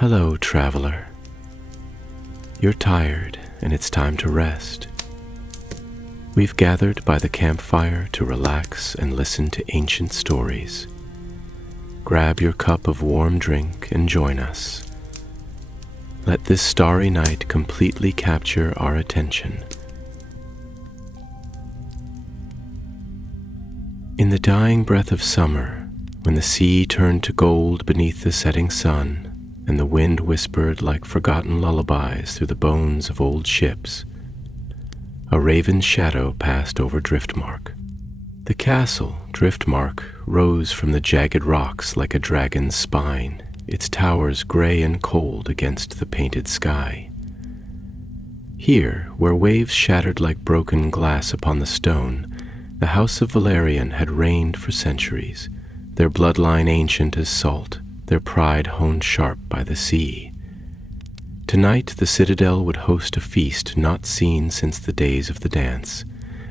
Hello, traveler. You're tired, and it's time to rest. We've gathered by the campfire to relax and listen to ancient stories. Grab your cup of warm drink and join us. Let this starry night completely capture our attention. In the dying breath of summer, when the sea turned to gold beneath the setting sun, and the wind whispered like forgotten lullabies through the bones of old ships, a raven's shadow passed over Driftmark. The castle, Driftmark, rose from the jagged rocks like a dragon's spine, its towers gray and cold against the painted sky. Here, where waves shattered like broken glass upon the stone, the House of Valerian had reigned for centuries, their bloodline ancient as salt, their pride honed sharp by the sea. Tonight the citadel would host a feast not seen since the days of the dance,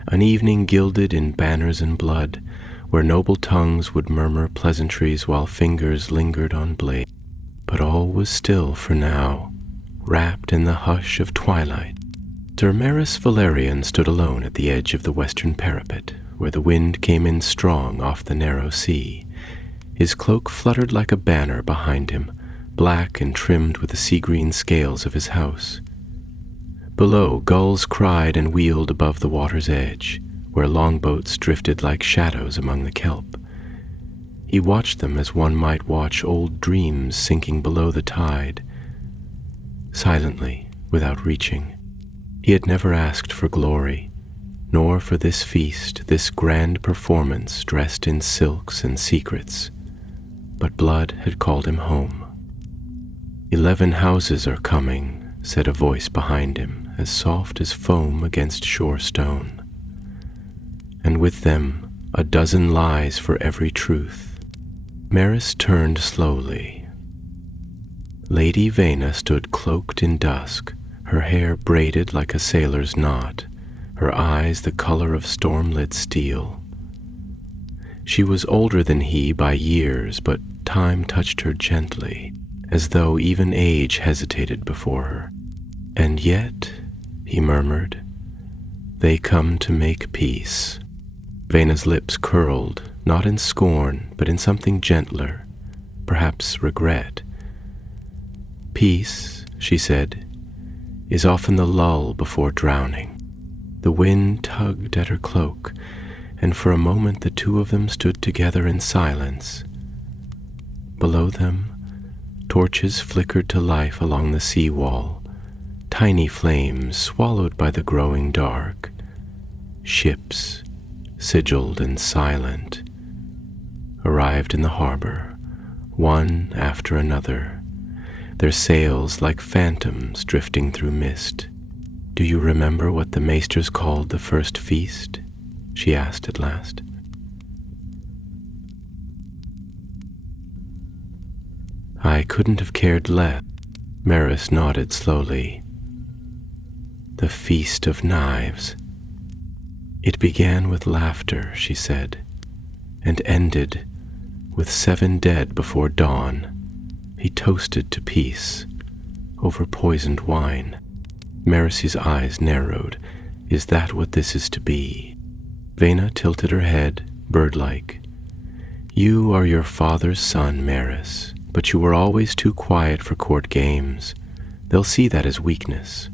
an evening gilded in banners and blood, where noble tongues would murmur pleasantries while fingers lingered on blade. But all was still for now, wrapped in the hush of twilight. Sir Maris Valerian stood alone at the edge of the western parapet, where the wind came in strong off the narrow sea. His cloak fluttered like a banner behind him, black and trimmed with the sea-green scales of his house. Below, gulls cried and wheeled above the water's edge, where longboats drifted like shadows among the kelp. He watched them as one might watch old dreams sinking below the tide, silently, without reaching. He had never asked for glory, nor for this feast, this grand performance dressed in silks and secrets, but blood had called him home. 11 houses are coming, said a voice behind him, as soft as foam against shore stone. And with them, a dozen lies for every truth. Maris turned slowly. Lady Vena stood cloaked in dusk, her hair braided like a sailor's knot, her eyes the color of storm-lit steel. She was older than he by years, but time touched her gently, as though even age hesitated before her. And yet, he murmured, they come to make peace. Vena's lips curled, not in scorn, but in something gentler, perhaps regret. Peace, she said, is often the lull before drowning. The wind tugged at her cloak, and for a moment the two of them stood together in silence. Below them, torches flickered to life along the sea-wall, tiny flames swallowed by the growing dark. Ships, sigilled and silent, arrived in the harbor, one after another, their sails like phantoms drifting through mist. Do you remember what the maesters called the first feast? She asked at last. I couldn't have cared less. Maris nodded slowly. The Feast of Knives. It began with laughter, she said, and ended with 7 dead before dawn. He toasted to peace over poisoned wine. Maris's eyes narrowed. Is that what this is to be? Vena tilted her head, bird-like. You are your father's son, Maris, but you were always too quiet for court games. They'll see that as weakness.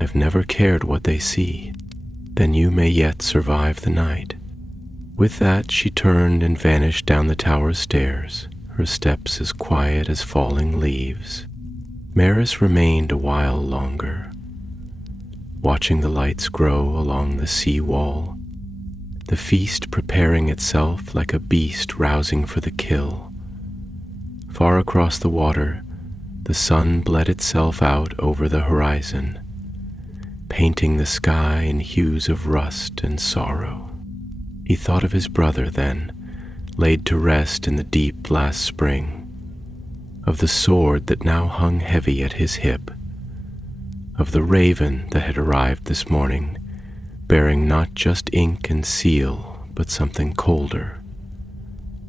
I've never cared what they see. Then you may yet survive the night. With that, she turned and vanished down the tower's stairs, her steps as quiet as falling leaves. Maris remained a while longer, watching the lights grow along the sea wall, the feast preparing itself like a beast rousing for the kill. Far across the water, the sun bled itself out over the horizon, painting the sky in hues of rust and sorrow. He thought of his brother then, laid to rest in the deep last spring, of the sword that now hung heavy at his hip, of the raven that had arrived this morning, bearing not just ink and seal, but something colder,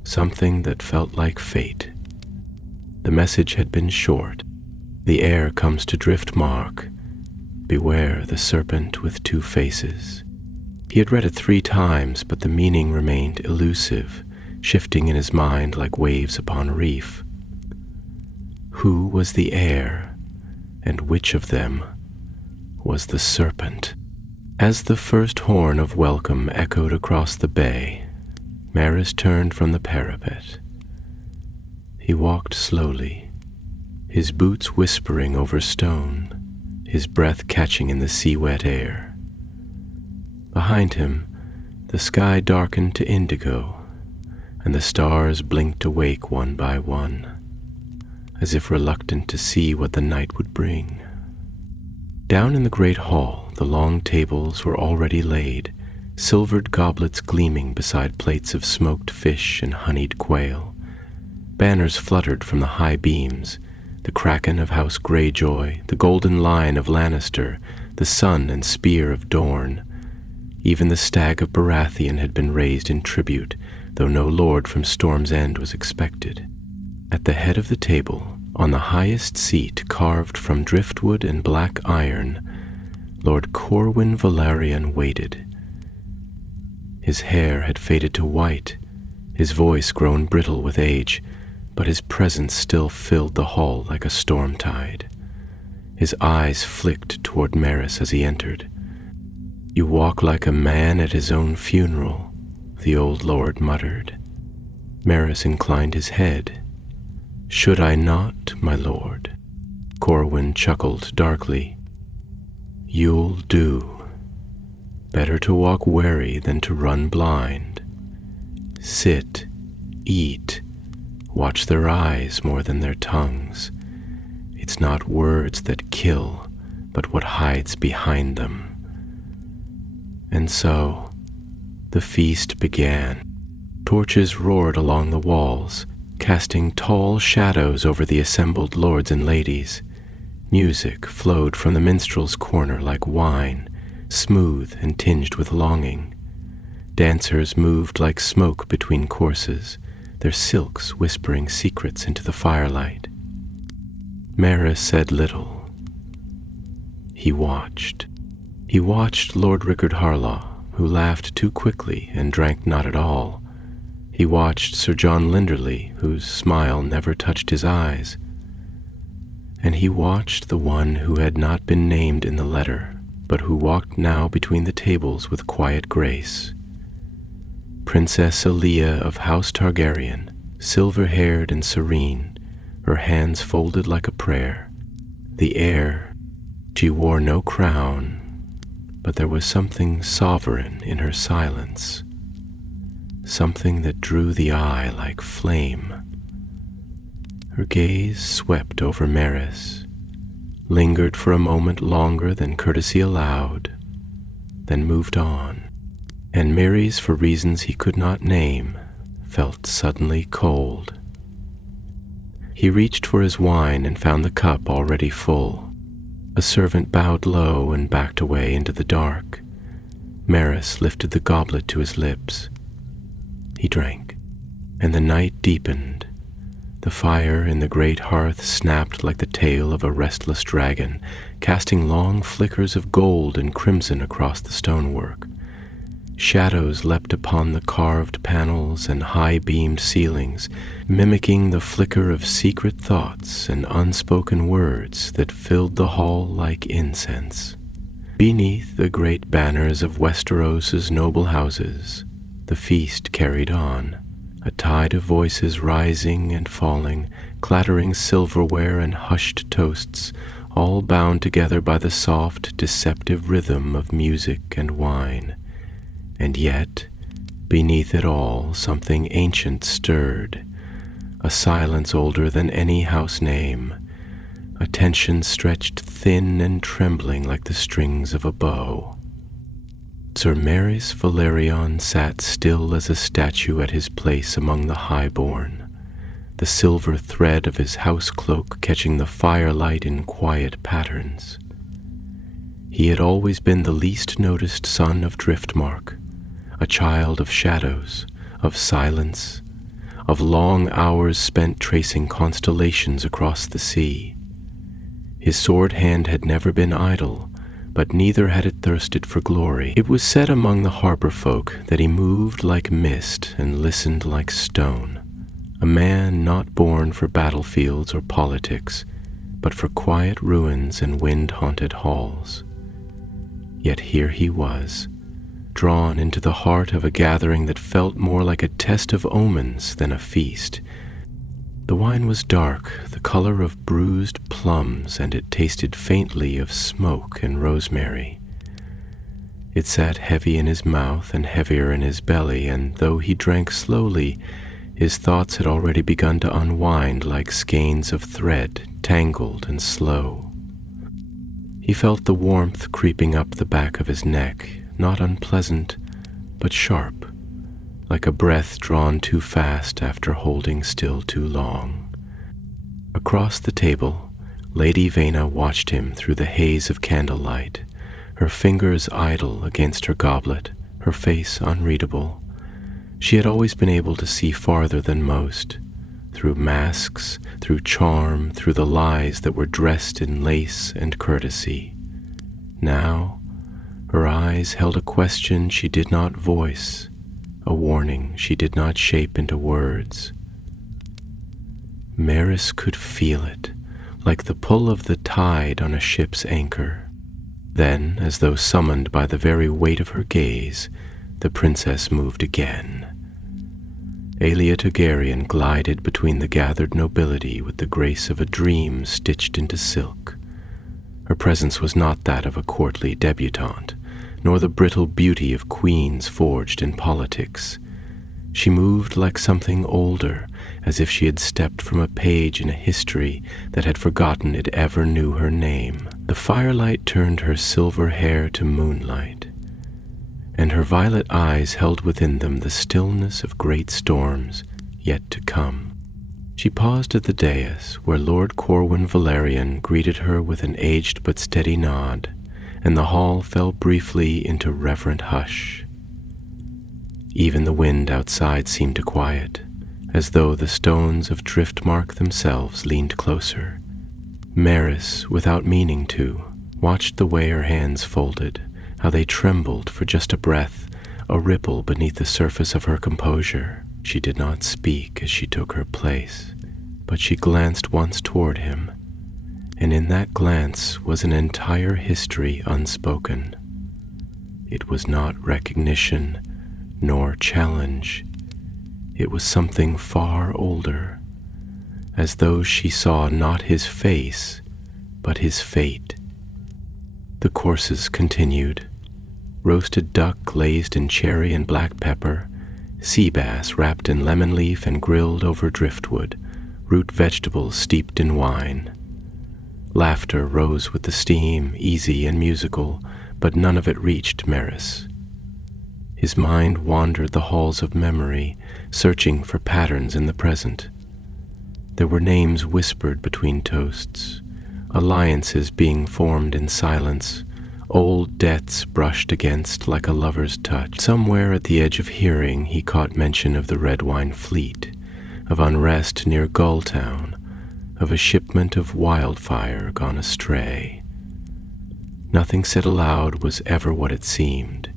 something that felt like fate. The message had been short. The heir comes to Driftmark. Beware the serpent with two faces. He had read it 3 times, but the meaning remained elusive, shifting in his mind like waves upon a reef. Who was the heir, and which of them was the serpent? As the first horn of welcome echoed across the bay, Maris turned from the parapet. He walked slowly, his boots whispering over stone, his breath catching in the sea-wet air. Behind him, the sky darkened to indigo, and the stars blinked awake one by one, as if reluctant to see what the night would bring. Down in the great hall, the long tables were already laid, silvered goblets gleaming beside plates of smoked fish and honeyed quail. Banners fluttered from the high beams, the kraken of House Greyjoy, the golden lion of Lannister, the sun and spear of Dorne. Even the stag of Baratheon had been raised in tribute, though no lord from Storm's End was expected. At the head of the table, on the highest seat carved from driftwood and black iron, Lord Corwin Velaryon waited. His hair had faded to white, his voice grown brittle with age, but his presence still filled the hall like a storm tide. His eyes flicked toward Maris as he entered. "You walk like a man at his own funeral," the old lord muttered. Maris inclined his head. "Should I not, my lord?" Corwin chuckled darkly. "You'll do. Better to walk wary than to run blind. Sit, eat, watch their eyes more than their tongues. It's not words that kill, but what hides behind them." And so, the feast began. Torches roared along the walls, casting tall shadows over the assembled lords and ladies. Music flowed from the minstrel's corner like wine, smooth and tinged with longing. Dancers moved like smoke between courses, their silks whispering secrets into the firelight. Maris said little. He watched. He watched Lord Rickard Harlaw, who laughed too quickly and drank not at all. He watched Sir John Linderly, whose smile never touched his eyes. And he watched the one who had not been named in the letter, but who walked now between the tables with quiet grace. Princess Alia of House Targaryen, silver-haired and serene, her hands folded like a prayer. The heir, she wore no crown, but there was something sovereign in her silence, something that drew the eye like flame. Her gaze swept over Maris, lingered for a moment longer than courtesy allowed, then moved on, and Mary's, for reasons he could not name, felt suddenly cold. He reached for his wine and found the cup already full. A servant bowed low and backed away into the dark. Maris lifted the goblet to his lips. He drank, and the night deepened. The fire in the great hearth snapped like the tail of a restless dragon, casting long flickers of gold and crimson across the stonework. Shadows leapt upon the carved panels and high-beamed ceilings, mimicking the flicker of secret thoughts and unspoken words that filled the hall like incense. Beneath the great banners of Westeros's noble houses, the feast carried on, a tide of voices rising and falling, clattering silverware and hushed toasts, all bound together by the soft, deceptive rhythm of music and wine. And yet, beneath it all, something ancient stirred, a silence older than any house name, a tension stretched thin and trembling like the strings of a bow. Sir Maris Velaryon sat still as a statue at his place among the highborn, the silver thread of his house cloak catching the firelight in quiet patterns. He had always been the least noticed son of Driftmark, a child of shadows, of silence, of long hours spent tracing constellations across the sea. His sword hand had never been idle, but neither had it thirsted for glory. It was said among the harbor folk that he moved like mist and listened like stone, a man not born for battlefields or politics, but for quiet ruins and wind-haunted halls. Yet here he was, drawn into the heart of a gathering that felt more like a test of omens than a feast. The wine was dark, the color of bruised plums, and it tasted faintly of smoke and rosemary. It sat heavy in his mouth and heavier in his belly, and though he drank slowly, his thoughts had already begun to unwind like skeins of thread, tangled and slow. He felt the warmth creeping up the back of his neck, not unpleasant, but sharp, like a breath drawn too fast after holding still too long. Across the table, Lady Vena watched him through the haze of candlelight, her fingers idle against her goblet, her face unreadable. She had always been able to see farther than most, through masks, through charm, through the lies that were dressed in lace and courtesy. Now, her eyes held a question she did not voice, a warning she did not shape into words. Maris could feel it, like the pull of the tide on a ship's anchor. Then, as though summoned by the very weight of her gaze, the princess moved again. Aelia Targaryen glided between the gathered nobility with the grace of a dream stitched into silk. Her presence was not that of a courtly debutante, nor the brittle beauty of queens forged in politics. She moved like something older, as if she had stepped from a page in a history that had forgotten it ever knew her name. The firelight turned her silver hair to moonlight, and her violet eyes held within them the stillness of great storms yet to come. She paused at the dais, where Lord Corwin Valerian greeted her with an aged but steady nod, and the hall fell briefly into reverent hush. Even the wind outside seemed to quiet, as though the stones of Driftmark themselves leaned closer. Maris, without meaning to, watched the way her hands folded, how they trembled for just a breath, a ripple beneath the surface of her composure. She did not speak as she took her place, but she glanced once toward him, and in that glance was an entire history unspoken. It was not recognition nor challenge. It was something far older, as though she saw not his face, but his fate. The courses continued. Roasted duck glazed in cherry and black pepper, sea bass wrapped in lemon leaf and grilled over driftwood, root vegetables steeped in wine. Laughter rose with the steam, easy and musical, but none of it reached Maris. His mind wandered the halls of memory, searching for patterns in the present. There were names whispered between toasts, alliances being formed in silence, old debts brushed against like a lover's touch. Somewhere at the edge of hearing he caught mention of the Red Wine Fleet, of unrest near Gulltown, of a shipment of wildfire gone astray. Nothing said aloud was ever what it seemed.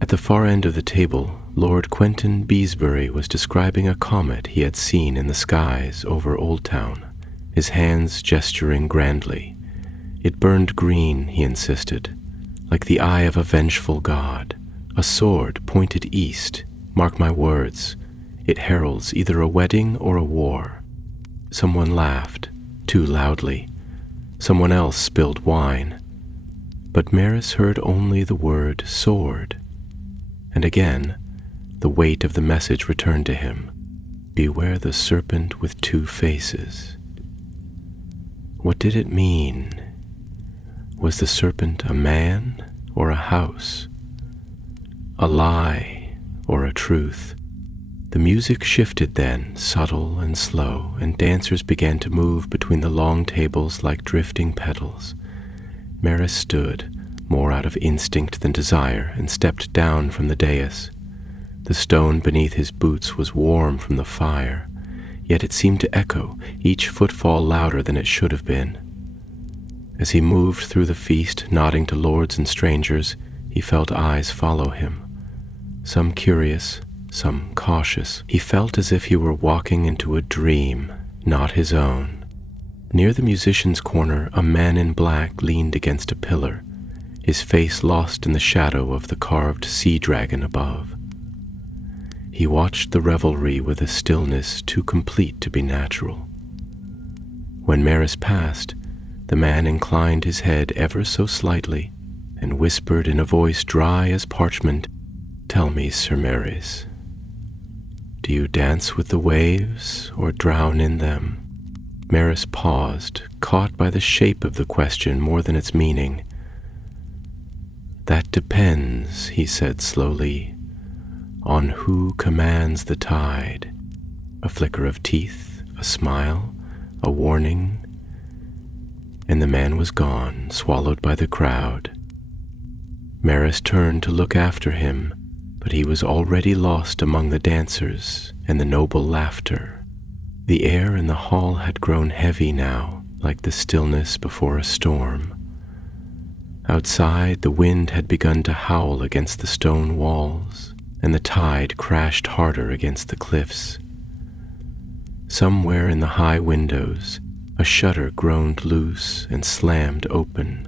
At the far end of the table, Lord Quentin Beesbury was describing a comet he had seen in the skies over Old Town, his hands gesturing grandly. It burned green, he insisted, like the eye of a vengeful god. A sword pointed east. Mark my words, it heralds either a wedding or a war. Someone laughed, too loudly. Someone else spilled wine. But Maris heard only the word sword. And again, the weight of the message returned to him. Beware the serpent with two faces. What did it mean? Was the serpent a man or a house? A lie or a truth? The music shifted then, subtle and slow, and dancers began to move between the long tables like drifting petals. Maris stood, more out of instinct than desire, and stepped down from the dais. The stone beneath his boots was warm from the fire, yet it seemed to echo, each footfall louder than it should have been. As he moved through the feast, nodding to lords and strangers, he felt eyes follow him, some curious, some cautious. He felt as if he were walking into a dream, not his own. Near the musician's corner, a man in black leaned against a pillar, his face lost in the shadow of the carved sea dragon above. He watched the revelry with a stillness too complete to be natural. When Maris passed, the man inclined his head ever so slightly and whispered in a voice dry as parchment, "Tell me, Sir Maris, do you dance with the waves or drown in them?" Maris paused, caught by the shape of the question more than its meaning. "That depends," he said slowly, "on who commands the tide." A flicker of teeth, a smile, a warning, and the man was gone, swallowed by the crowd. Maris turned to look after him, but he was already lost among the dancers and the noble laughter. The air in the hall had grown heavy now, like the stillness before a storm. Outside, the wind had begun to howl against the stone walls, and the tide crashed harder against the cliffs. Somewhere in the high windows, a shutter groaned loose and slammed open,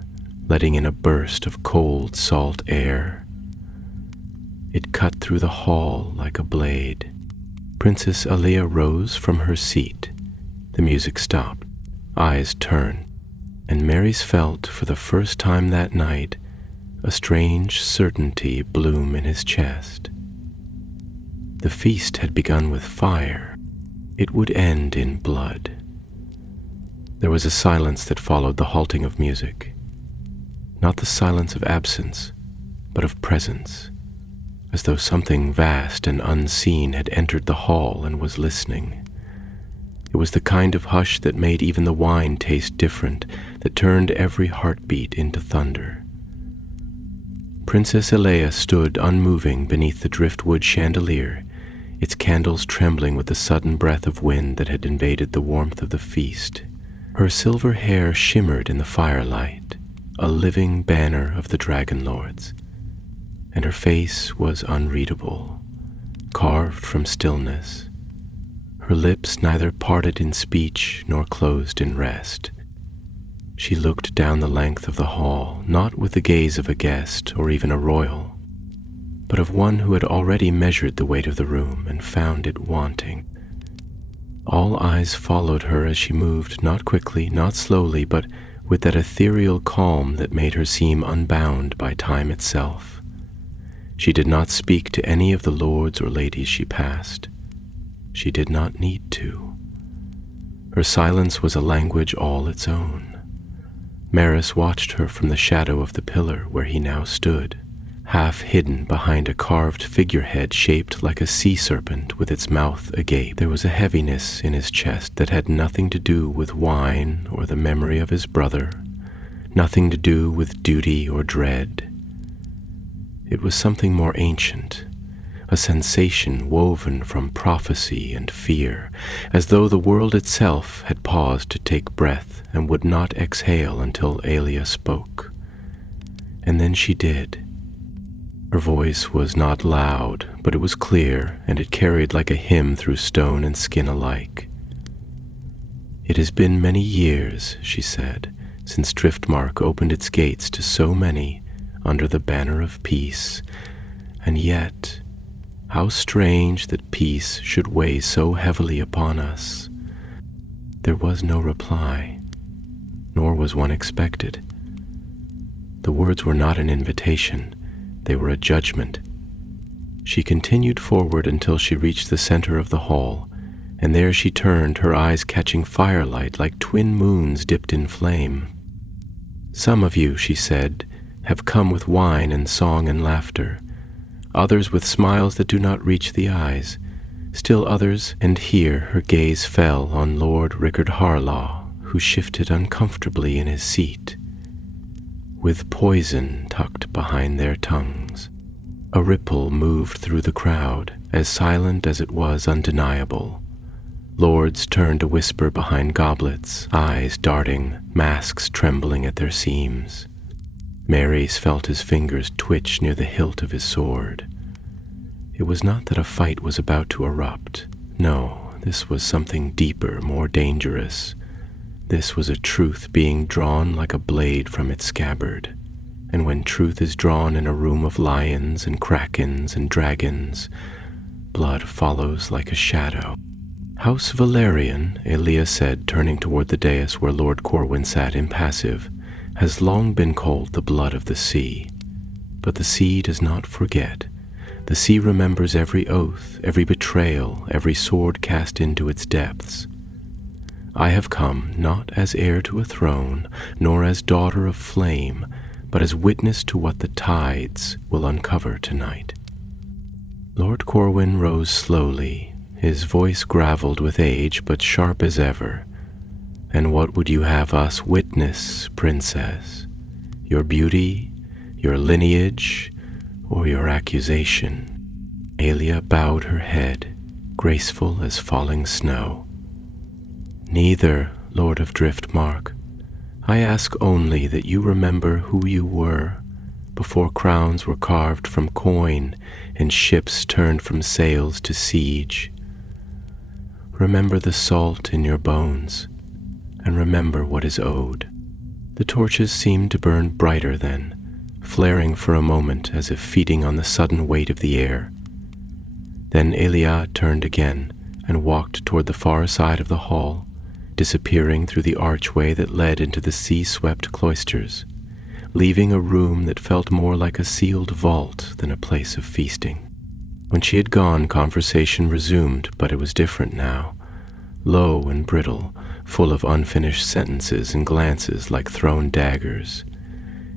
letting in a burst of cold, salt air. It cut through the hall like a blade. Princess Alia rose from her seat. The music stopped. Eyes turned, and Maris felt for the first time that night a strange certainty bloom in his chest. The feast had begun with fire. It would end in blood. There was a silence that followed the halting of music. Not the silence of absence, but of presence, as though something vast and unseen had entered the hall and was listening. It was the kind of hush that made even the wine taste different, that turned every heartbeat into thunder. Princess Elea stood unmoving beneath the driftwood chandelier, its candles trembling with the sudden breath of wind that had invaded the warmth of the feast. Her silver hair shimmered in the firelight, a living banner of the Dragon Lords, and her face was unreadable, carved from stillness. Her lips neither parted in speech nor closed in rest. She looked down the length of the hall, not with the gaze of a guest or even a royal, but of one who had already measured the weight of the room and found it wanting. All eyes followed her as she moved, not quickly, not slowly, but with that ethereal calm that made her seem unbound by time itself. She did not speak to any of the lords or ladies she passed. She did not need to. Her silence was a language all its own. Maris watched her from the shadow of the pillar where he now stood, half hidden behind a carved figurehead shaped like a sea serpent with its mouth agape. There was a heaviness in his chest that had nothing to do with wine or the memory of his brother, nothing to do with duty or dread. It was something more ancient, a sensation woven from prophecy and fear, as though the world itself had paused to take breath and would not exhale until Alia spoke. And then she did. Her voice was not loud, but it was clear, and it carried like a hymn through stone and skin alike. "It has been many years," she said, "since Driftmark opened its gates to so many under the banner of peace, and yet, how strange that peace should weigh so heavily upon us." There was no reply, nor was one expected. The words were not an invitation. They were a judgment. She continued forward until she reached the center of the hall, and there she turned, her eyes catching firelight like twin moons dipped in flame. "Some of you," she said, "have come with wine and song and laughter, others with smiles that do not reach the eyes, still others," and here her gaze fell on Lord Rickard Harlaw, who shifted uncomfortably in his seat, "with poison tucked behind their tongues." A ripple moved through the crowd, as silent as it was undeniable. Lords turned to whisper behind goblets, eyes darting, masks trembling at their seams. Maerys felt his fingers twitch near the hilt of his sword. It was not that a fight was about to erupt. No, this was something deeper, more dangerous. This was a truth being drawn like a blade from its scabbard. And when truth is drawn in a room of lions and krakens and dragons, blood follows like a shadow. House Valerian, Elia said, turning toward the dais where Lord Corwin sat impassive, has long been called the blood of the sea. But the sea does not forget. The sea remembers every oath, every betrayal, every sword cast into its depths. I have come not as heir to a throne, nor as daughter of flame, but as witness to what the tides will uncover tonight. Lord Corwin rose slowly, his voice graveled with age, but sharp as ever. And what would you have us witness, princess? Your beauty, your lineage, or your accusation? Elia bowed her head, graceful as falling snow. Neither, Lord of Driftmark. I ask only that you remember who you were before crowns were carved from coin and ships turned from sails to siege. Remember the salt in your bones, and remember what is owed. The torches seemed to burn brighter then, flaring for a moment as if feeding on the sudden weight of the air. Then Elia turned again and walked toward the far side of the hall, disappearing through the archway that led into the sea-swept cloisters, leaving a room that felt more like a sealed vault than a place of feasting. When she had gone, conversation resumed, but it was different now, low and brittle, full of unfinished sentences and glances like thrown daggers.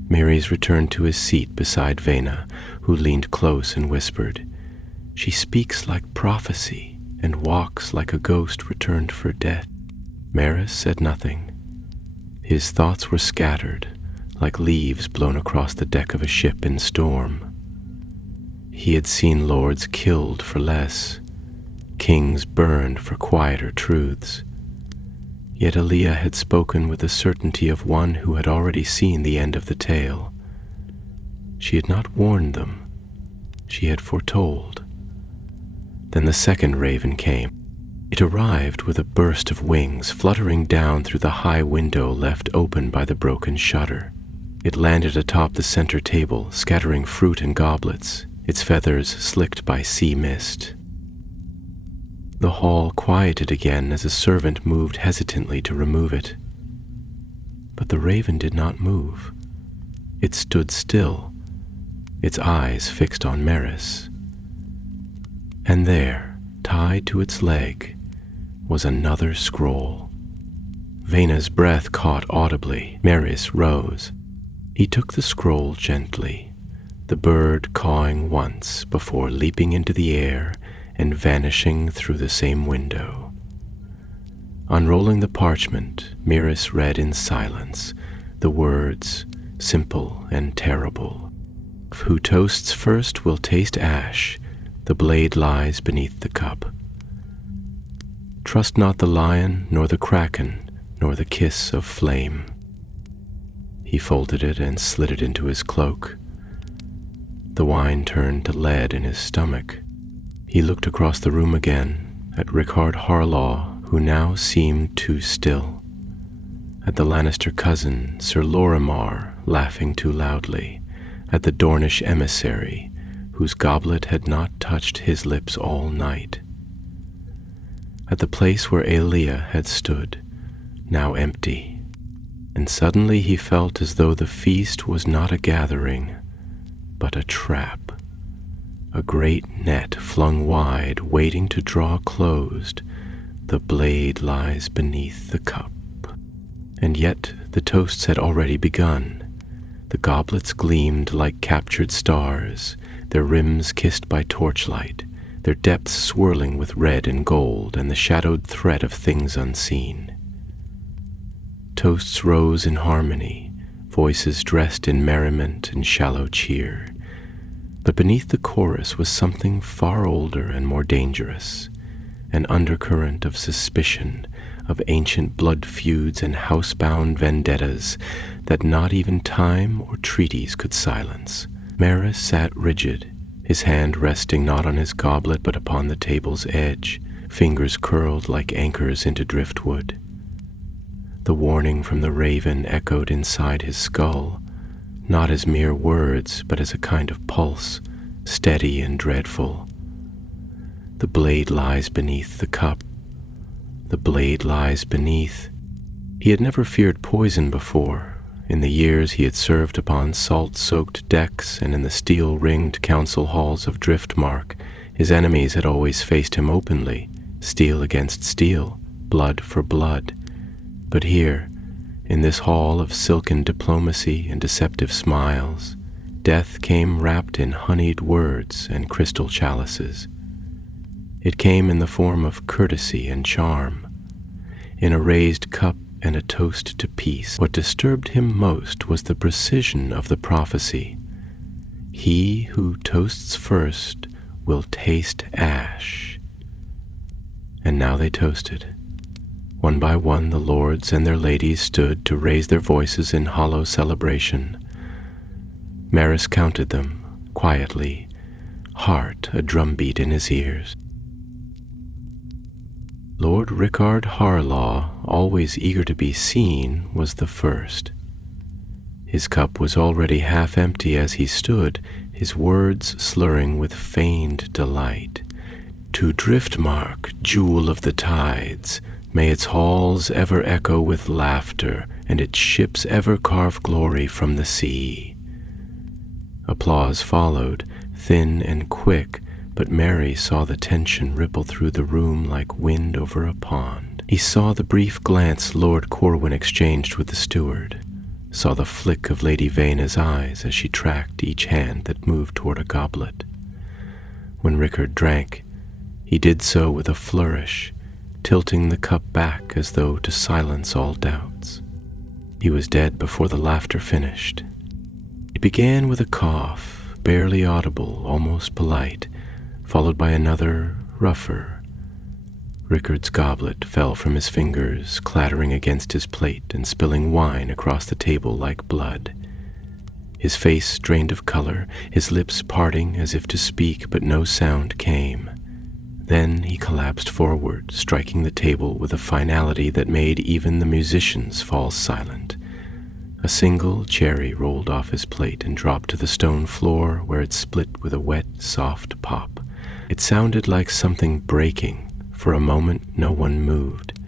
Maerys returned to his seat beside Vena, who leaned close and whispered, "She speaks like prophecy and walks like a ghost returned for death." Maerys said nothing. His thoughts were scattered, like leaves blown across the deck of a ship in storm. He had seen lords killed for less, kings burned for quieter truths. Yet Elia had spoken with the certainty of one who had already seen the end of the tale. She had not warned them. She had foretold. Then the second raven came. It arrived with a burst of wings fluttering down through the high window left open by the broken shutter. It landed atop the center table, scattering fruit and goblets, its feathers slicked by sea mist. The hall quieted again as a servant moved hesitantly to remove it. But the raven did not move. It stood still, its eyes fixed on Maerys. And there, tied to its leg, was another scroll. Vena's breath caught audibly. Maerys rose. He took the scroll gently, the bird cawing once before leaping into the air and vanishing through the same window. Unrolling the parchment, Maerys read in silence the words, simple and terrible. "Who toasts first will taste ash, the blade lies beneath the cup. Trust not the lion, nor the kraken, nor the kiss of flame." He folded it and slid it into his cloak. The wine turned to lead in his stomach. He looked across the room again, at Rickard Harlaw, who now seemed too still, at the Lannister cousin, Sir Lorimar, laughing too loudly, at the Dornish emissary, whose goblet had not touched his lips all night, at the place where Elia had stood, now empty. And suddenly he felt as though the feast was not a gathering, but a trap, a great net flung wide, waiting to draw closed. The blade lies beneath the cup. And yet the toasts had already begun. The goblets gleamed like captured stars, their rims kissed by torchlight, their depths swirling with red and gold and the shadowed threat of things unseen. Toasts rose in harmony, voices dressed in merriment and shallow cheer. But beneath the chorus was something far older and more dangerous, an undercurrent of suspicion, of ancient blood feuds and housebound vendettas that not even time or treaties could silence. Maris sat rigid, his hand resting not on his goblet but upon the table's edge, fingers curled like anchors into driftwood. The warning from the raven echoed inside his skull, not as mere words, but as a kind of pulse, steady and dreadful. The blade lies beneath the cup. The blade lies beneath. He had never feared poison before. In the years he had served upon salt-soaked decks and in the steel-ringed council halls of Driftmark, his enemies had always faced him openly, steel against steel, blood for blood. But here, in this hall of silken diplomacy and deceptive smiles, death came wrapped in honeyed words and crystal chalices. It came in the form of courtesy and charm, in a raised cup and a toast to peace. What disturbed him most was the precision of the prophecy. He who toasts first will taste ash. And now they toasted. One by one the lords and their ladies stood to raise their voices in hollow celebration. Maris counted them, quietly, heart a drumbeat in his ears. Lord Rickard Harlaw, always eager to be seen, was the first. His cup was already half empty as he stood, his words slurring with feigned delight. To Driftmark, jewel of the tides, may its halls ever echo with laughter, and its ships ever carve glory from the sea. Applause followed, thin and quick, but Mary saw the tension ripple through the room like wind over a pond. He saw the brief glance Lord Corwin exchanged with the steward, saw the flick of Lady Vaina's eyes as she tracked each hand that moved toward a goblet. When Rickard drank, he did so with a flourish, tilting the cup back as though to silence all doubts. He was dead before the laughter finished. It began with a cough, barely audible, almost polite, followed by another, rougher. Rickard's goblet fell from his fingers, clattering against his plate and spilling wine across the table like blood. His face drained of color, his lips parting as if to speak, but no sound came. Then he collapsed forward, striking the table with a finality that made even the musicians fall silent. A single cherry rolled off his plate and dropped to the stone floor, where it split with a wet, soft pop. It sounded like something breaking. For a moment, no one moved.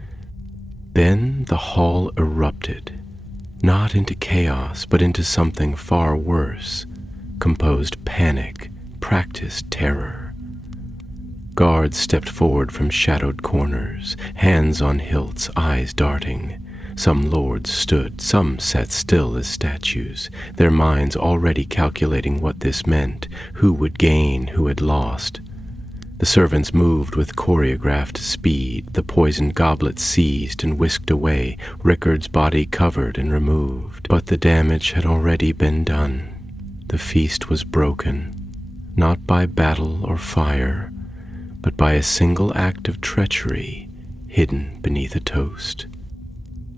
Then the hall erupted, not into chaos, but into something far worse, composed panic, practiced terror. Guards stepped forward from shadowed corners, hands on hilts, eyes darting. Some lords stood, some sat still as statues, their minds already calculating what this meant, who would gain, who had lost. The servants moved with choreographed speed, the poisoned goblet seized and whisked away, Rickard's body covered and removed. But the damage had already been done. The feast was broken, not by battle or fire, but by a single act of treachery hidden beneath a toast.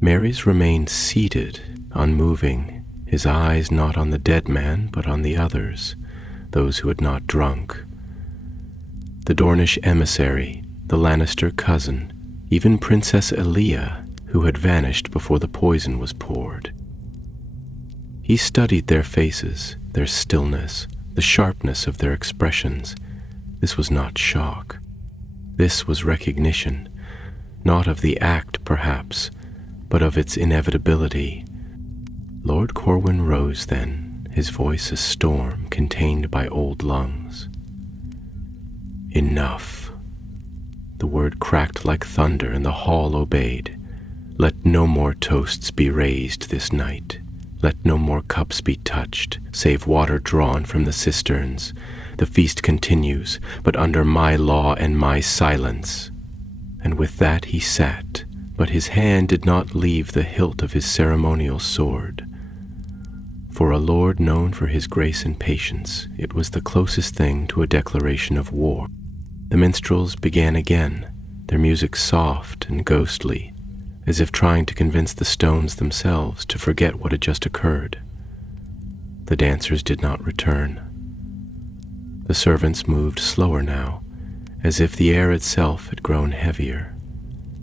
Mary's remained seated, unmoving, his eyes not on the dead man but on the others, those who had not drunk. The Dornish emissary, the Lannister cousin, even Princess Elia, who had vanished before the poison was poured. He studied their faces, their stillness, the sharpness of their expressions. This was not shock. This was recognition, not of the act, perhaps, but of its inevitability. Lord Corwin rose then, his voice a storm contained by old lungs. Enough. The word cracked like thunder, and the hall obeyed. Let no more toasts be raised this night. Let no more cups be touched, save water drawn from the cisterns. The feast continues, but under my law and my silence. And with that he sat, but his hand did not leave the hilt of his ceremonial sword. For a lord known for his grace and patience, it was the closest thing to a declaration of war. The minstrels began again, their music soft and ghostly, as if trying to convince the stones themselves to forget what had just occurred. The dancers did not return. The servants moved slower now, as if the air itself had grown heavier,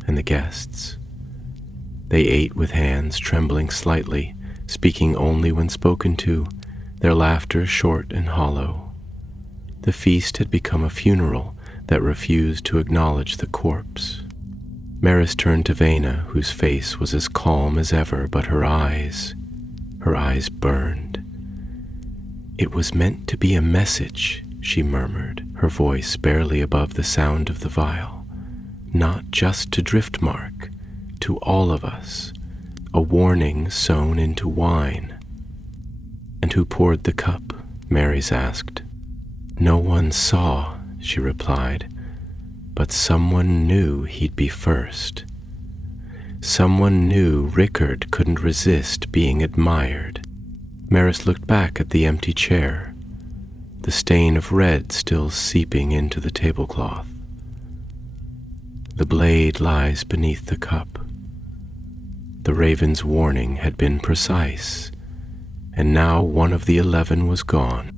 and the guests. They ate with hands trembling slightly, speaking only when spoken to, their laughter short and hollow. The feast had become a funeral that refused to acknowledge the corpse. Maris turned to Vena, whose face was as calm as ever, but her eyes burned. "It was meant to be a message," she murmured, her voice barely above the sound of the vial. "Not just to Driftmark, to all of us, a warning sewn into wine." "And who poured the cup?" Maris asked. "No one saw," she replied, "but someone knew he'd be first. Someone knew Rickard couldn't resist being admired." Maris looked back at the empty chair, the stain of red still seeping into the tablecloth. "The blade lies beneath the cup." The raven's warning had been precise, and now one of the 11 was gone.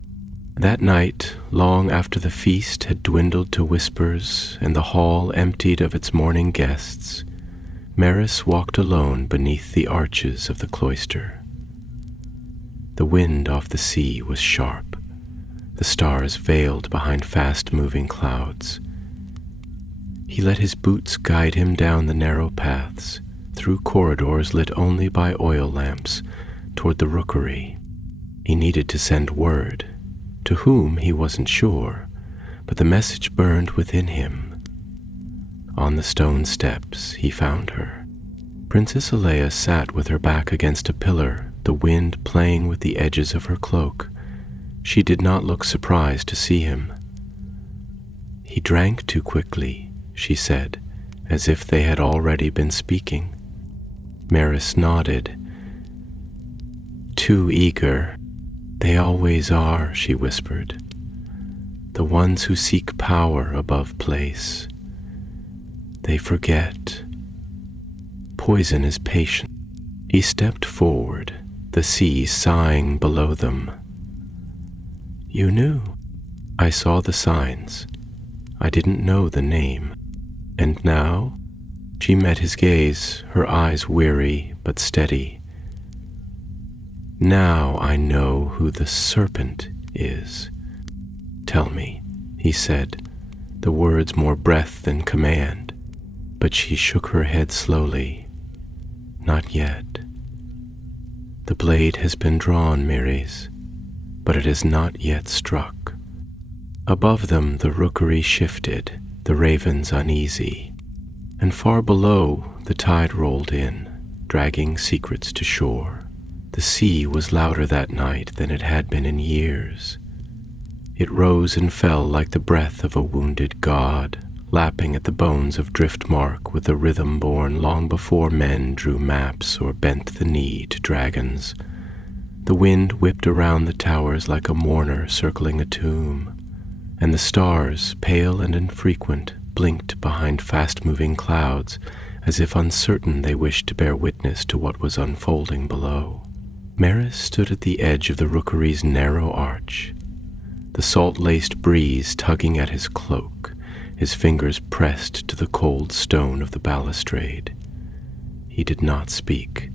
That night, long after the feast had dwindled to whispers and the hall emptied of its morning guests, Maris walked alone beneath the arches of the cloister. The wind off the sea was sharp, the stars veiled behind fast-moving clouds. He let his boots guide him down the narrow paths, through corridors lit only by oil lamps, toward the rookery. He needed to send word. To whom he wasn't sure, but the message burned within him. On the stone steps he found her. Princess Alea sat with her back against a pillar, the wind playing with the edges of her cloak. She did not look surprised to see him. "He drank too quickly," she said, as if they had already been speaking. Maris nodded. "Too eager. They always are," she whispered. "The ones who seek power above place. They forget. Poison is patient." He stepped forward, the sea sighing below them. "You knew." "I saw the signs. I didn't know the name. And now?" She met his gaze, her eyes weary but steady. "Now I know who the serpent is. Tell me," he said, the words more breath than command, but she shook her head slowly. "Not yet. The blade has been drawn, Maris, but it has not yet struck." Above them the rookery shifted, the ravens uneasy, and far below the tide rolled in, dragging secrets to shore. The sea was louder that night than it had been in years. It rose and fell like the breath of a wounded god, lapping at the bones of Driftmark with a rhythm born long before men drew maps or bent the knee to dragons. The wind whipped around the towers like a mourner circling a tomb, and the stars, pale and infrequent, blinked behind fast-moving clouds, as if uncertain they wished to bear witness to what was unfolding below. Maris stood at the edge of the rookery's narrow arch, the salt-laced breeze tugging at his cloak, his fingers pressed to the cold stone of the balustrade. He did not speak.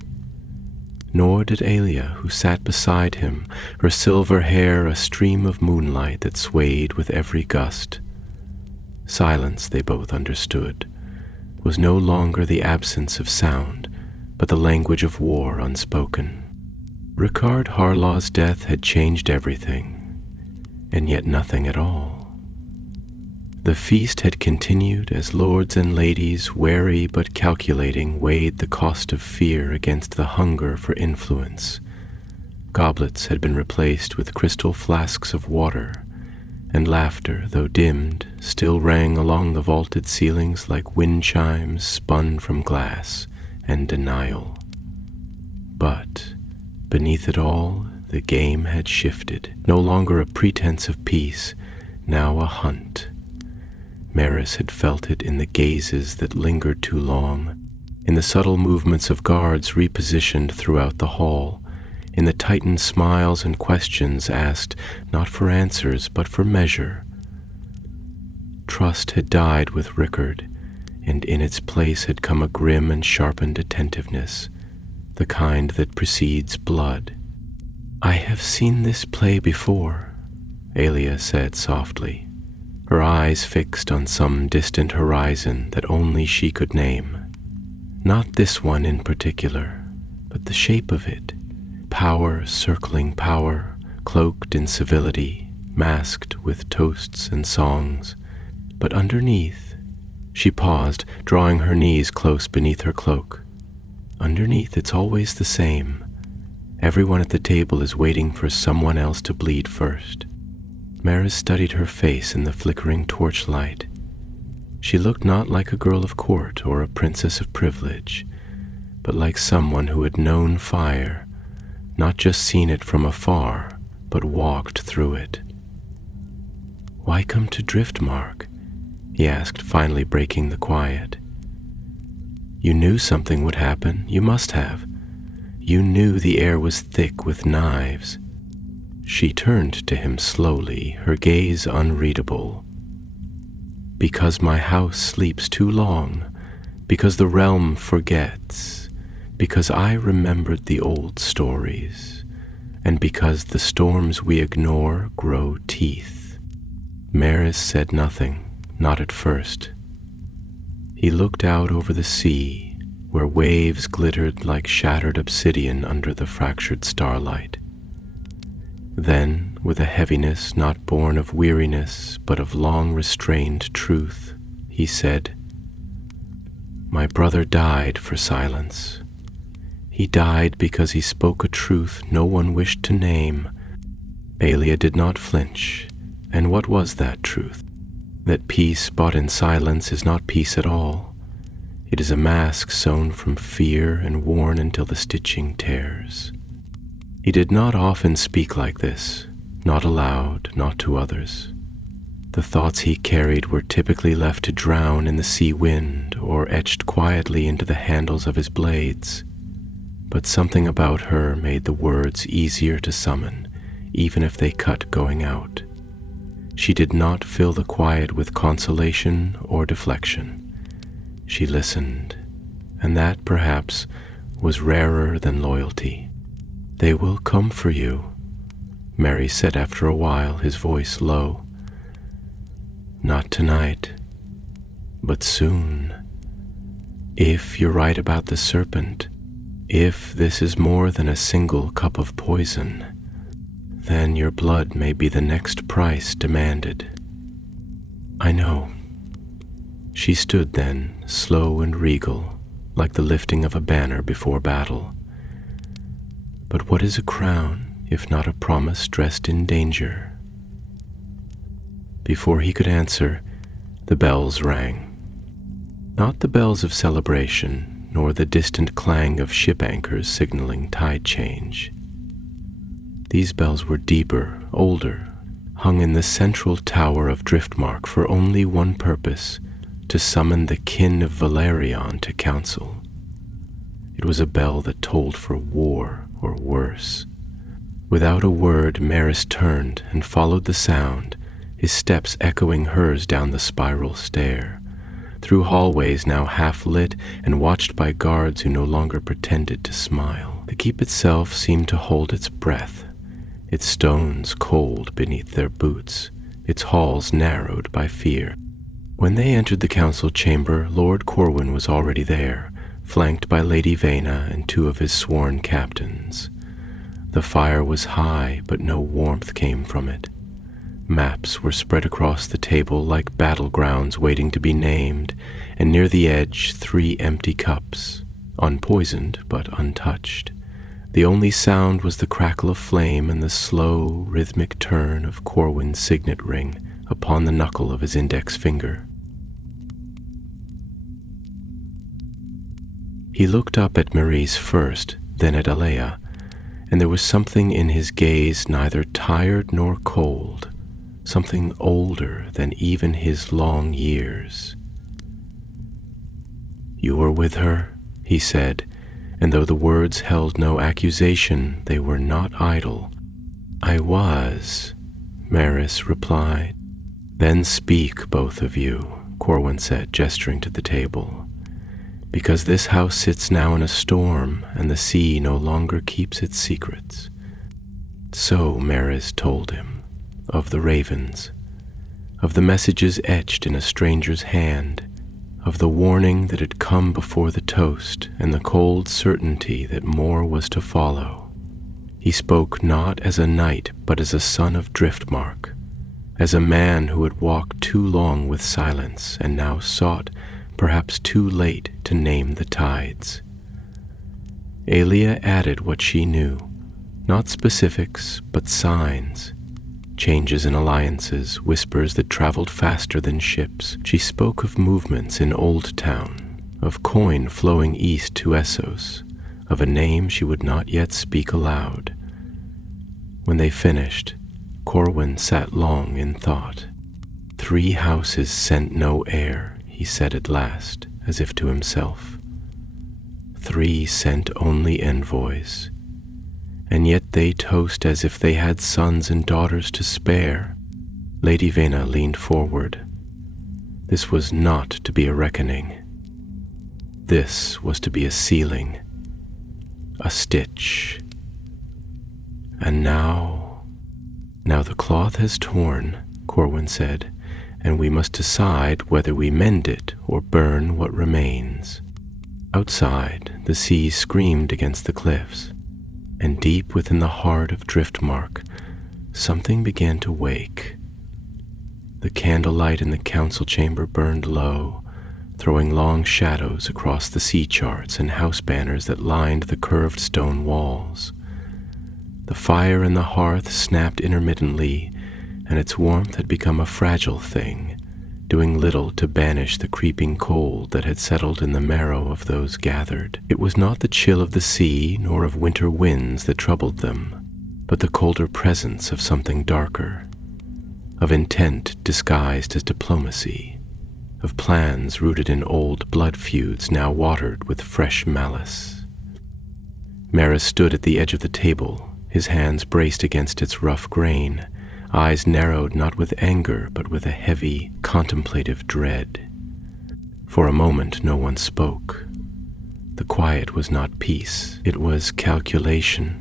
Nor did Aelia, who sat beside him, her silver hair a stream of moonlight that swayed with every gust. Silence, they both understood, was no longer the absence of sound, but the language of war unspoken. Rickard Harlaw's death had changed everything, and yet nothing at all. The feast had continued as lords and ladies, wary but calculating, weighed the cost of fear against the hunger for influence. Goblets had been replaced with crystal flasks of water, and laughter, though dimmed, still rang along the vaulted ceilings like wind chimes spun from glass and denial. But beneath it all, the game had shifted, no longer a pretense of peace, now a hunt. Maris had felt it in the gazes that lingered too long, in the subtle movements of guards repositioned throughout the hall, in the tightened smiles and questions asked not for answers but for measure. Trust had died with Rickard, and in its place had come a grim and sharpened attentiveness, the kind that precedes blood. "I have seen this play before," Aelia said softly, her eyes fixed on some distant horizon that only she could name. Not this one in particular, but the shape of it, power circling power, cloaked in civility, masked with toasts and songs. But underneath, she paused, drawing her knees close beneath her cloak. Underneath, it's always the same. Everyone at the table is waiting for someone else to bleed first. Maris studied her face in the flickering torchlight. She looked not like a girl of court or a princess of privilege, but like someone who had known fire, not just seen it from afar, but walked through it. "Why come to Driftmark?" he asked, finally breaking the quiet. "You knew something would happen. You must have. You knew the air was thick with knives." She turned to him slowly, her gaze unreadable. "Because my house sleeps too long, because the realm forgets, because I remembered the old stories, and because the storms we ignore grow teeth." Maris said nothing, not at first. He looked out over the sea, where waves glittered like shattered obsidian under the fractured starlight. Then, with a heaviness not born of weariness, but of long-restrained truth, he said, "My brother died for silence. He died because he spoke a truth no one wished to name." Aelia did not flinch, and what was that truth? That peace bought in silence is not peace at all. It is a mask sewn from fear and worn until the stitching tears. He did not often speak like this, not aloud, not to others. The thoughts he carried were typically left to drown in the sea wind or etched quietly into the handles of his blades. But something about her made the words easier to summon, even if they cut going out. She did not fill the quiet with consolation or deflection. She listened, and that, perhaps, was rarer than loyalty. "They will come for you," Mary said after a while, his voice low. "Not tonight, but soon. If you're right about the serpent, if this is more than a single cup of poison, then your blood may be the next price demanded." "I know." She stood then, slow and regal, like the lifting of a banner before battle. "But what is a crown, if not a promise dressed in danger?" Before he could answer, the bells rang. Not the bells of celebration, nor the distant clang of ship anchors signaling tide change. These bells were deeper, older, hung in the central tower of Driftmark for only one purpose, to summon the kin of Valerion to council. It was a bell that tolled for war, or worse. Without a word, Maris turned and followed the sound, his steps echoing hers down the spiral stair, through hallways now half-lit and watched by guards who no longer pretended to smile. The keep itself seemed to hold its breath, its stones cold beneath their boots, its halls narrowed by fear. When they entered the council chamber, Lord Corwin was already there, flanked by Lady Vena and two of his sworn captains. The fire was high, but no warmth came from it. Maps were spread across the table like battlegrounds waiting to be named, and near the edge 3 empty cups, unpoisoned but untouched. The only sound was the crackle of flame and the slow, rhythmic turn of Corwin's signet ring upon the knuckle of his index finger. He looked up at Maurice first, then at Alea, and there was something in his gaze neither tired nor cold, something older than even his long years. "You were with her," he said, and though the words held no accusation, they were not idle. "I was," Maris replied. "Then speak, both of you," Corwin said, gesturing to the table. "Because this house sits now in a storm, and the sea no longer keeps its secrets." So Maris told him of the ravens, of the messages etched in a stranger's hand, of the warning that had come before the toast, and the cold certainty that more was to follow. He spoke not as a knight, but as a son of Driftmark, as a man who had walked too long with silence and now sought, perhaps too late, to name the tides. Aelia added what she knew, not specifics, but signs, changes in alliances, whispers that traveled faster than ships. She spoke of movements in Old Town, of coin flowing east to Essos, of a name she would not yet speak aloud. When they finished, Corwin sat long in thought. 3 houses sent no heir, he said at last, as if to himself. 3 sent only envoys, and yet they toast as if they had sons and daughters to spare. Lady Vena leaned forward. This was not to be a reckoning. This was to be a sealing, a stitch. And now the cloth has torn, Corwin said, and we must decide whether we mend it or burn what remains. Outside, the sea screamed against the cliffs, and deep within the heart of Driftmark, something began to wake. The candlelight in the council chamber burned low, throwing long shadows across the sea charts and house banners that lined the curved stone walls. The fire in the hearth snapped intermittently, and its warmth had become a fragile thing, doing little to banish the creeping cold that had settled in the marrow of those gathered. It was not the chill of the sea nor of winter winds that troubled them, but the colder presence of something darker, of intent disguised as diplomacy, of plans rooted in old blood feuds now watered with fresh malice. Maris stood at the edge of the table, his hands braced against its rough grain, eyes narrowed not with anger but with a heavy, contemplative dread. For a moment no one spoke. The quiet was not peace, it was calculation.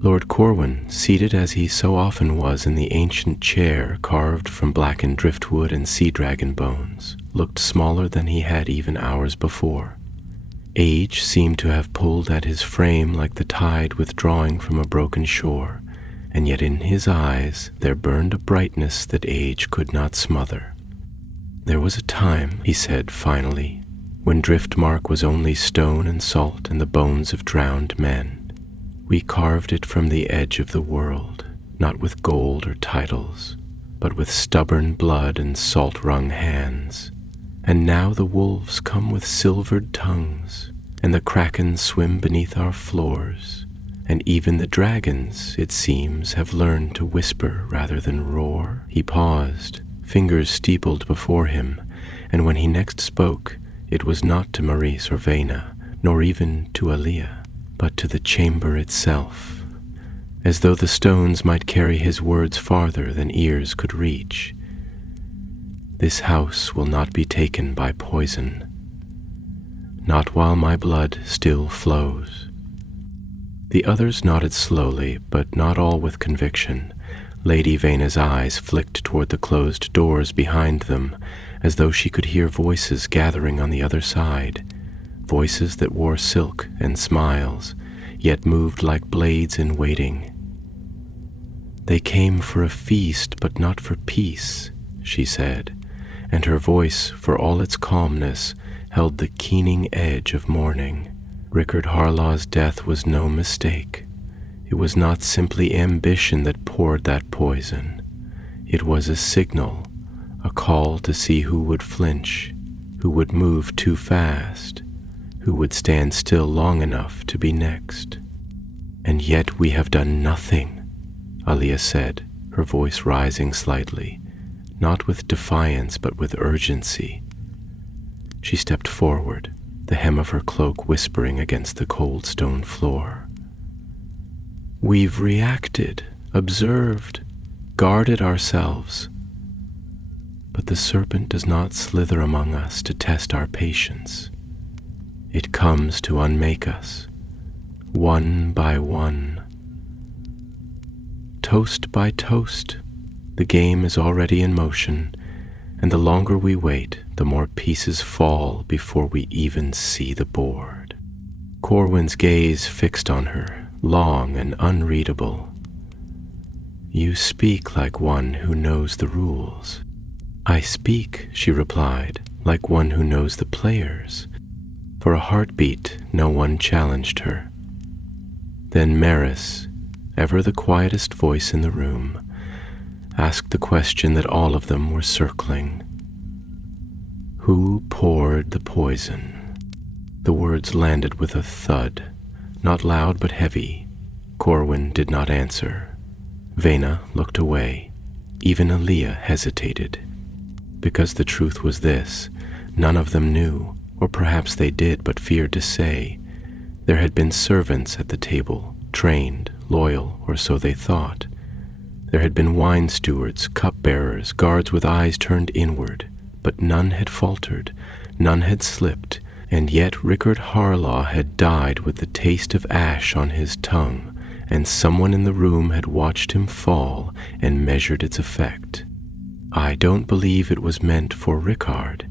Lord Corwin, seated as he so often was in the ancient chair carved from blackened driftwood and sea dragon bones, looked smaller than he had even hours before. Age seemed to have pulled at his frame like the tide withdrawing from a broken shore, and yet in his eyes there burned a brightness that age could not smother. "There was a time," he said finally, "when Driftmark was only stone and salt and the bones of drowned men. We carved it from the edge of the world, not with gold or titles, but with stubborn blood and salt-wrung hands. And now the wolves come with silvered tongues, and the krakens swim beneath our floors, and even the dragons, it seems, have learned to whisper rather than roar." He paused, fingers steepled before him, and when he next spoke, it was not to Maurice or Vena, nor even to Aelia, but to the chamber itself, as though the stones might carry his words farther than ears could reach. "This house will not be taken by poison, not while my blood still flows." The others nodded slowly, but not all with conviction. Lady Vena's eyes flicked toward the closed doors behind them, as though she could hear voices gathering on the other side, voices that wore silk and smiles, yet moved like blades in waiting. "They came for a feast, but not for peace," she said, and her voice, for all its calmness, held the keening edge of mourning. Rickard Harlaw's death was no mistake. It was not simply ambition that poured that poison. It was a signal, a call to see who would flinch, who would move too fast, who would stand still long enough to be next. "And yet we have done nothing," Aelia said, her voice rising slightly, not with defiance but with urgency. She stepped forward, the hem of her cloak whispering against the cold stone floor. We've reacted, observed, guarded ourselves. But the serpent does not slither among us to test our patience. It comes to unmake us, one by one. Toast by toast, the game is already in motion, and the longer we wait, the more pieces fall before we even see the board. Corwin's gaze fixed on her, long and unreadable. You speak like one who knows the rules. I speak, she replied, like one who knows the players. For a heartbeat, no one challenged her. Then Maris, ever the quietest voice in the room, asked the question that all of them were circling. Who poured the poison? The words landed with a thud, not loud but heavy. Corwin did not answer. Vena looked away. Even Aaliyah hesitated. Because the truth was this, none of them knew, or perhaps they did but feared to say. There had been servants at the table, trained, loyal, or so they thought. There had been wine stewards, cupbearers, guards with eyes turned inward, but none had faltered, none had slipped, and yet Rickard Harlaw had died with the taste of ash on his tongue, and someone in the room had watched him fall and measured its effect. I don't believe it was meant for Rickard,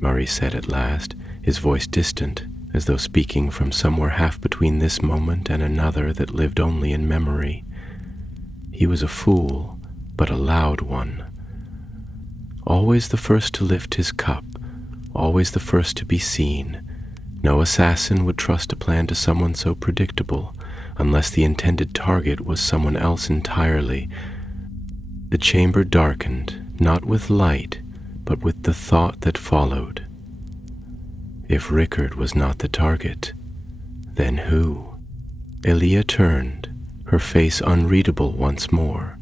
Murray said at last, his voice distant, as though speaking from somewhere half between this moment and another that lived only in memory. He was a fool, but a loud one. Always the first to lift his cup, always the first to be seen. No assassin would trust a plan to someone so predictable, unless the intended target was someone else entirely. The chamber darkened, not with light, but with the thought that followed. If Rickard was not the target, then who? Elia turned, her face unreadable once more.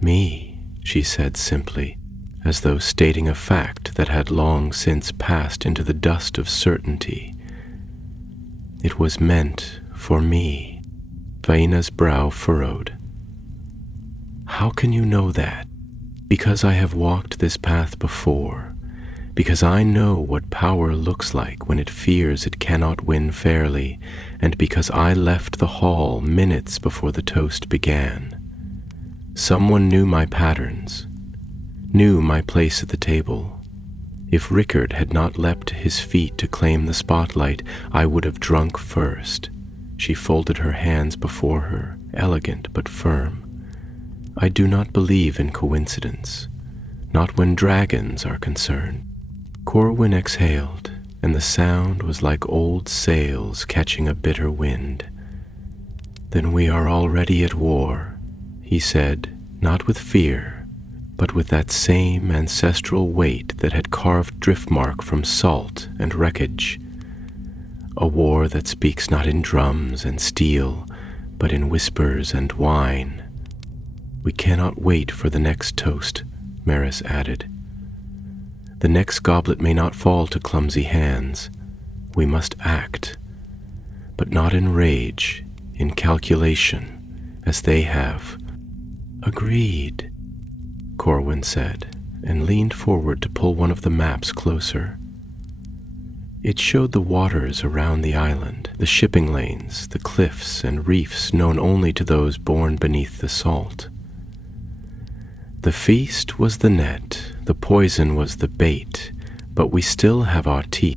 Me, she said simply, as though stating a fact that had long since passed into the dust of certainty. It was meant for me. Vaina's brow furrowed. How can you know that? Because I have walked this path before. Because I know what power looks like when it fears it cannot win fairly, and because I left the hall minutes before the toast began. Someone knew my patterns, knew my place at the table. If Rickard had not leapt to his feet to claim the spotlight, I would have drunk first. She folded her hands before her, elegant but firm. I do not believe in coincidence, not when dragons are concerned. Corwin exhaled, and the sound was like old sails catching a bitter wind. Then we are already at war, he said, not with fear, but with that same ancestral weight that had carved driftmark from salt and wreckage. A war that speaks not in drums and steel, but in whispers and wine. We cannot wait for the next toast, Maris added. The next goblet may not fall to clumsy hands. We must act, but not in rage, in calculation, as they have. Agreed, Corwin said, and leaned forward to pull one of the maps closer. It showed the waters around the island, the shipping lanes, the cliffs and reefs known only to those born beneath the salt. The feast was the net, the poison was the bait, but we still have our teeth.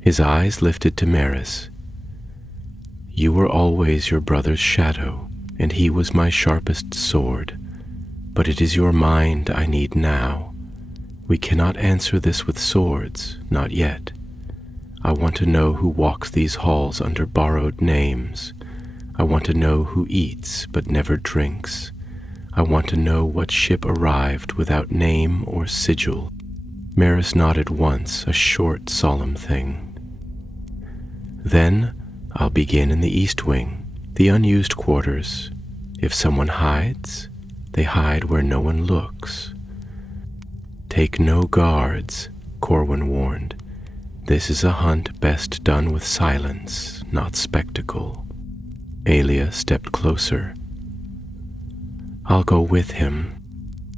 His eyes lifted to Maris. You were always your brother's shadow, and he was my sharpest sword. But it is your mind I need now. We cannot answer this with swords, not yet. I want to know who walks these halls under borrowed names. I want to know who eats but never drinks. I want to know what ship arrived without name or sigil. Maris nodded once, a short, solemn thing. Then I'll begin in the east wing, the unused quarters. If someone hides, They hide where no one looks. Take no guards, Corwin warned. This is a hunt best done with silence, not spectacle. Aelia stepped closer. I'll go with him.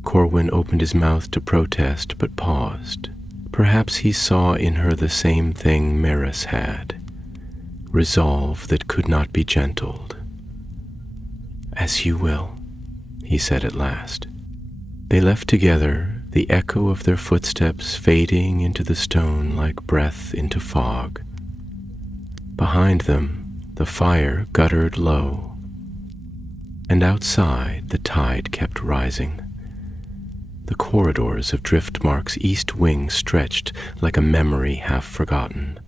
Corwin opened his mouth to protest, but paused. Perhaps he saw in her the same thing Maris had, resolve that could not be gentled. As you will, he said at last. They left together, the echo of their footsteps fading into the stone like breath into fog. Behind them, the fire guttered low, and outside the tide kept rising. The corridors of Driftmark's east wing stretched like a memory half forgotten,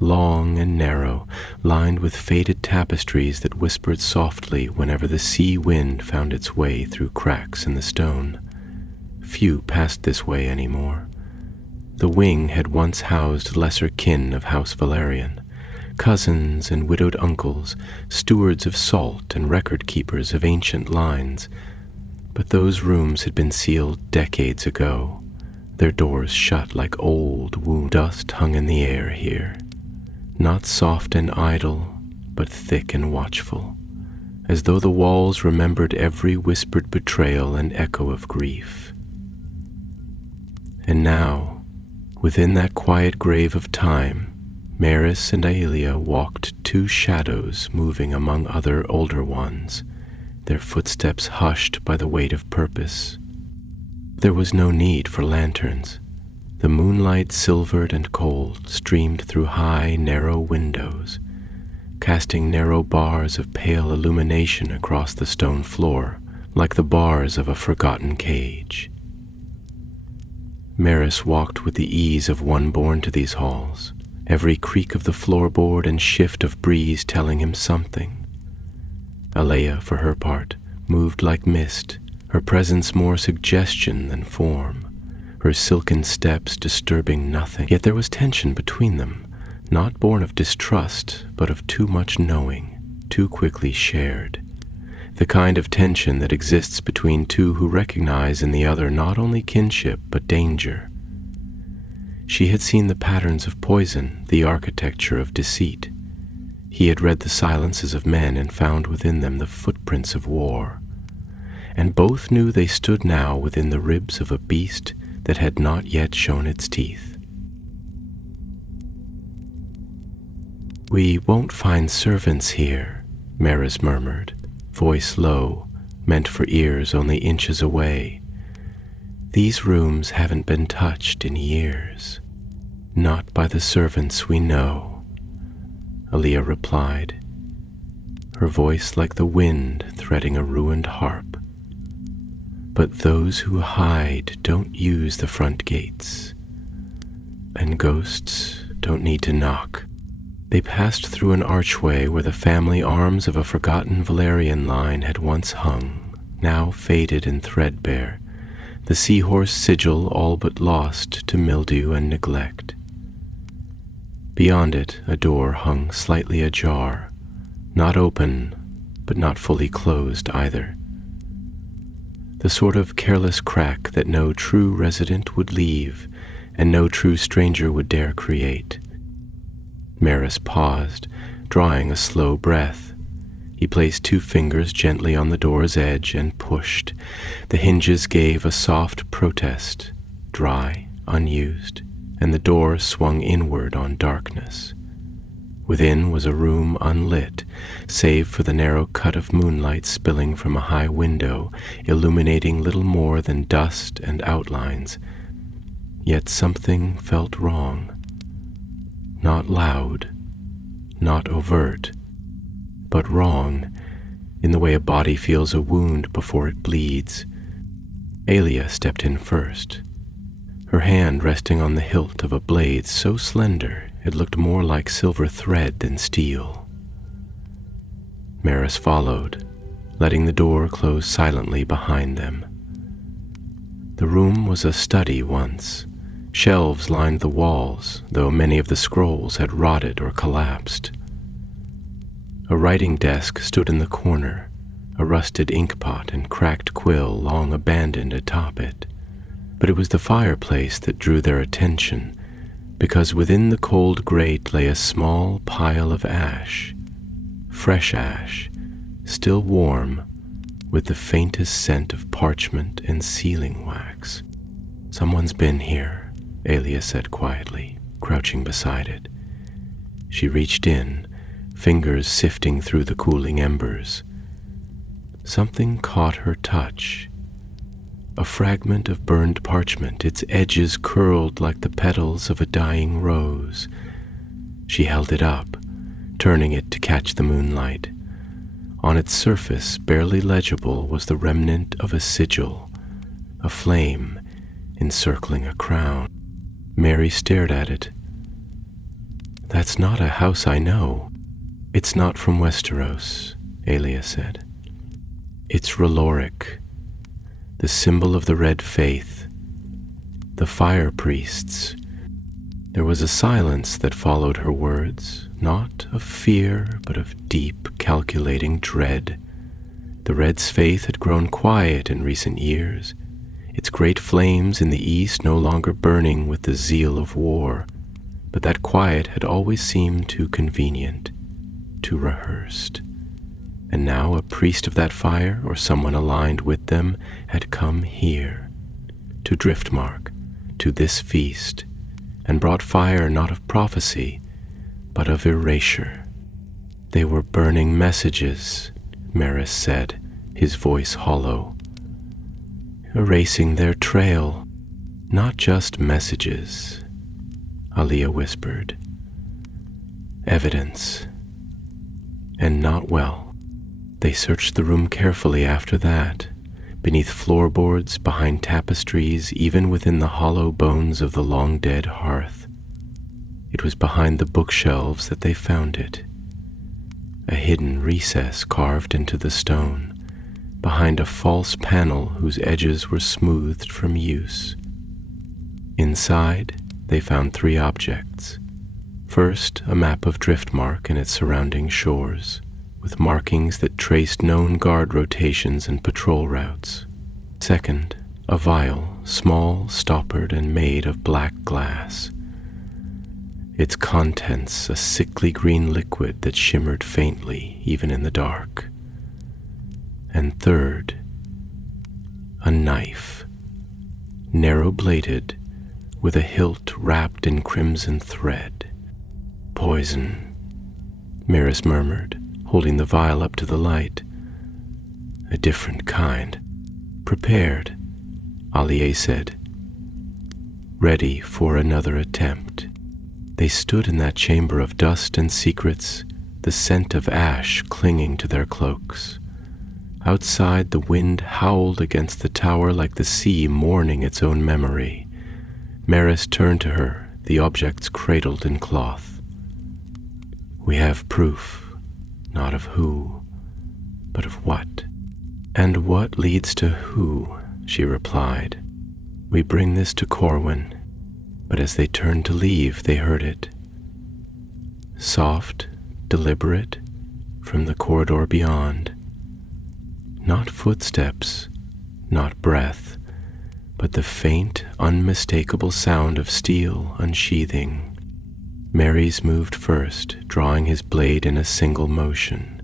long and narrow, lined with faded tapestries that whispered softly whenever the sea wind found its way through cracks in the stone. Few passed this way anymore. The wing had once housed lesser kin of House Valerian, cousins and widowed uncles, stewards of salt and record-keepers of ancient lines. But those rooms had been sealed decades ago, their doors shut like old wound. Dust hung in the air here, not soft and idle, but thick and watchful, as though the walls remembered every whispered betrayal and echo of grief. And now, within that quiet grave of time, Maris and Aelia walked two shadows moving among other older ones, their footsteps hushed by the weight of purpose. There was no need for lanterns. The moonlight, silvered and cold, streamed through high, narrow windows, casting narrow bars of pale illumination across the stone floor, like the bars of a forgotten cage. Maris walked with the ease of one born to these halls, every creak of the floorboard and shift of breeze telling him something. Aelia, for her part, moved like mist, her presence more suggestion than form, her silken steps disturbing nothing. Yet there was tension between them, not born of distrust, but of too much knowing, too quickly shared. The kind of tension that exists between two who recognize in the other not only kinship, but danger. She had seen the patterns of poison, the architecture of deceit. He had read the silences of men and found within them the footprints of war. And both knew they stood now within the ribs of a beast that had not yet shown its teeth. We won't find servants here, Maris murmured, voice low, meant for ears only inches away. These rooms haven't been touched in years. Not by the servants we know, Aelia replied, her voice like the wind threading a ruined harp. But those who hide don't use the front gates, and ghosts don't need to knock. They passed through an archway where the family arms of a forgotten Valerian line had once hung, now faded and threadbare, the seahorse sigil all but lost to mildew and neglect. Beyond it, a door hung slightly ajar, not open, but not fully closed either. The sort of careless crack that no true resident would leave, and no true stranger would dare create. Maris paused, drawing a slow breath. He placed 2 fingers gently on the door's edge and pushed. The hinges gave a soft protest, dry, unused, and the door swung inward on darkness. Within was a room unlit, save for the narrow cut of moonlight spilling from a high window, illuminating little more than dust and outlines. Yet something felt wrong. Not loud, not overt, but wrong, in the way a body feels a wound before it bleeds. Aelia stepped in first, her hand resting on the hilt of a blade so slender it looked more like silver thread than steel. Maris followed, letting the door close silently behind them. The room was a study once. Shelves lined the walls, though many of the scrolls had rotted or collapsed. A writing desk stood in the corner, a rusted inkpot and cracked quill long abandoned atop it. But it was the fireplace that drew their attention, because within the cold grate lay a small pile of ash, fresh ash, still warm, with the faintest scent of parchment and sealing wax. "Someone's been here," Alia said quietly, crouching beside it. She reached in, fingers sifting through the cooling embers. Something caught her touch. A fragment of burned parchment, its edges curled like the petals of a dying rose. She held it up, turning it to catch the moonlight. On its surface, barely legible, was the remnant of a sigil, a flame encircling a crown. Mary stared at it. "That's not a house I know. It's not from Westeros," Alia said. "It's R'hlloric, the symbol of the Red Faith, the fire priests." There was a silence that followed her words, not of fear, but of deep, calculating dread. The Red's faith had grown quiet in recent years, its great flames in the east no longer burning with the zeal of war, but that quiet had always seemed too convenient, too rehearsed. And now a priest of that fire, or someone aligned with them, had come here, to Driftmark, to this feast, and brought fire not of prophecy, but of erasure. "They were burning messages," Maris said, his voice hollow. "Erasing their trail, not just messages," Alia whispered. "Evidence. And not well." They searched the room carefully after that, beneath floorboards, behind tapestries, even within the hollow bones of the long-dead hearth. It was behind the bookshelves that they found it, a hidden recess carved into the stone, behind a false panel whose edges were smoothed from use. Inside, they found 3 objects. First, a map of Driftmark and its surrounding shores, with markings that traced known guard rotations and patrol routes. Second, a vial, small, stoppered, and made of black glass. Its contents a sickly green liquid that shimmered faintly, even in the dark. And third, a knife, narrow-bladed, with a hilt wrapped in crimson thread. "Poison," Maris murmured, holding the vial up to the light. "A different kind." "Prepared," Alia said, ready for another attempt. They stood in that chamber of dust and secrets, the scent of ash clinging to their cloaks. Outside, the wind howled against the tower like the sea mourning its own memory. Maris turned to her, the objects cradled in cloth. "We have proof, not of who, but of what." "And what leads to who?" she replied. "We bring this to Corwin." But as they turned to leave, they heard it. Soft, deliberate, from the corridor beyond. Not footsteps, not breath, but the faint, unmistakable sound of steel unsheathing. Mary's moved first, drawing his blade in a single motion.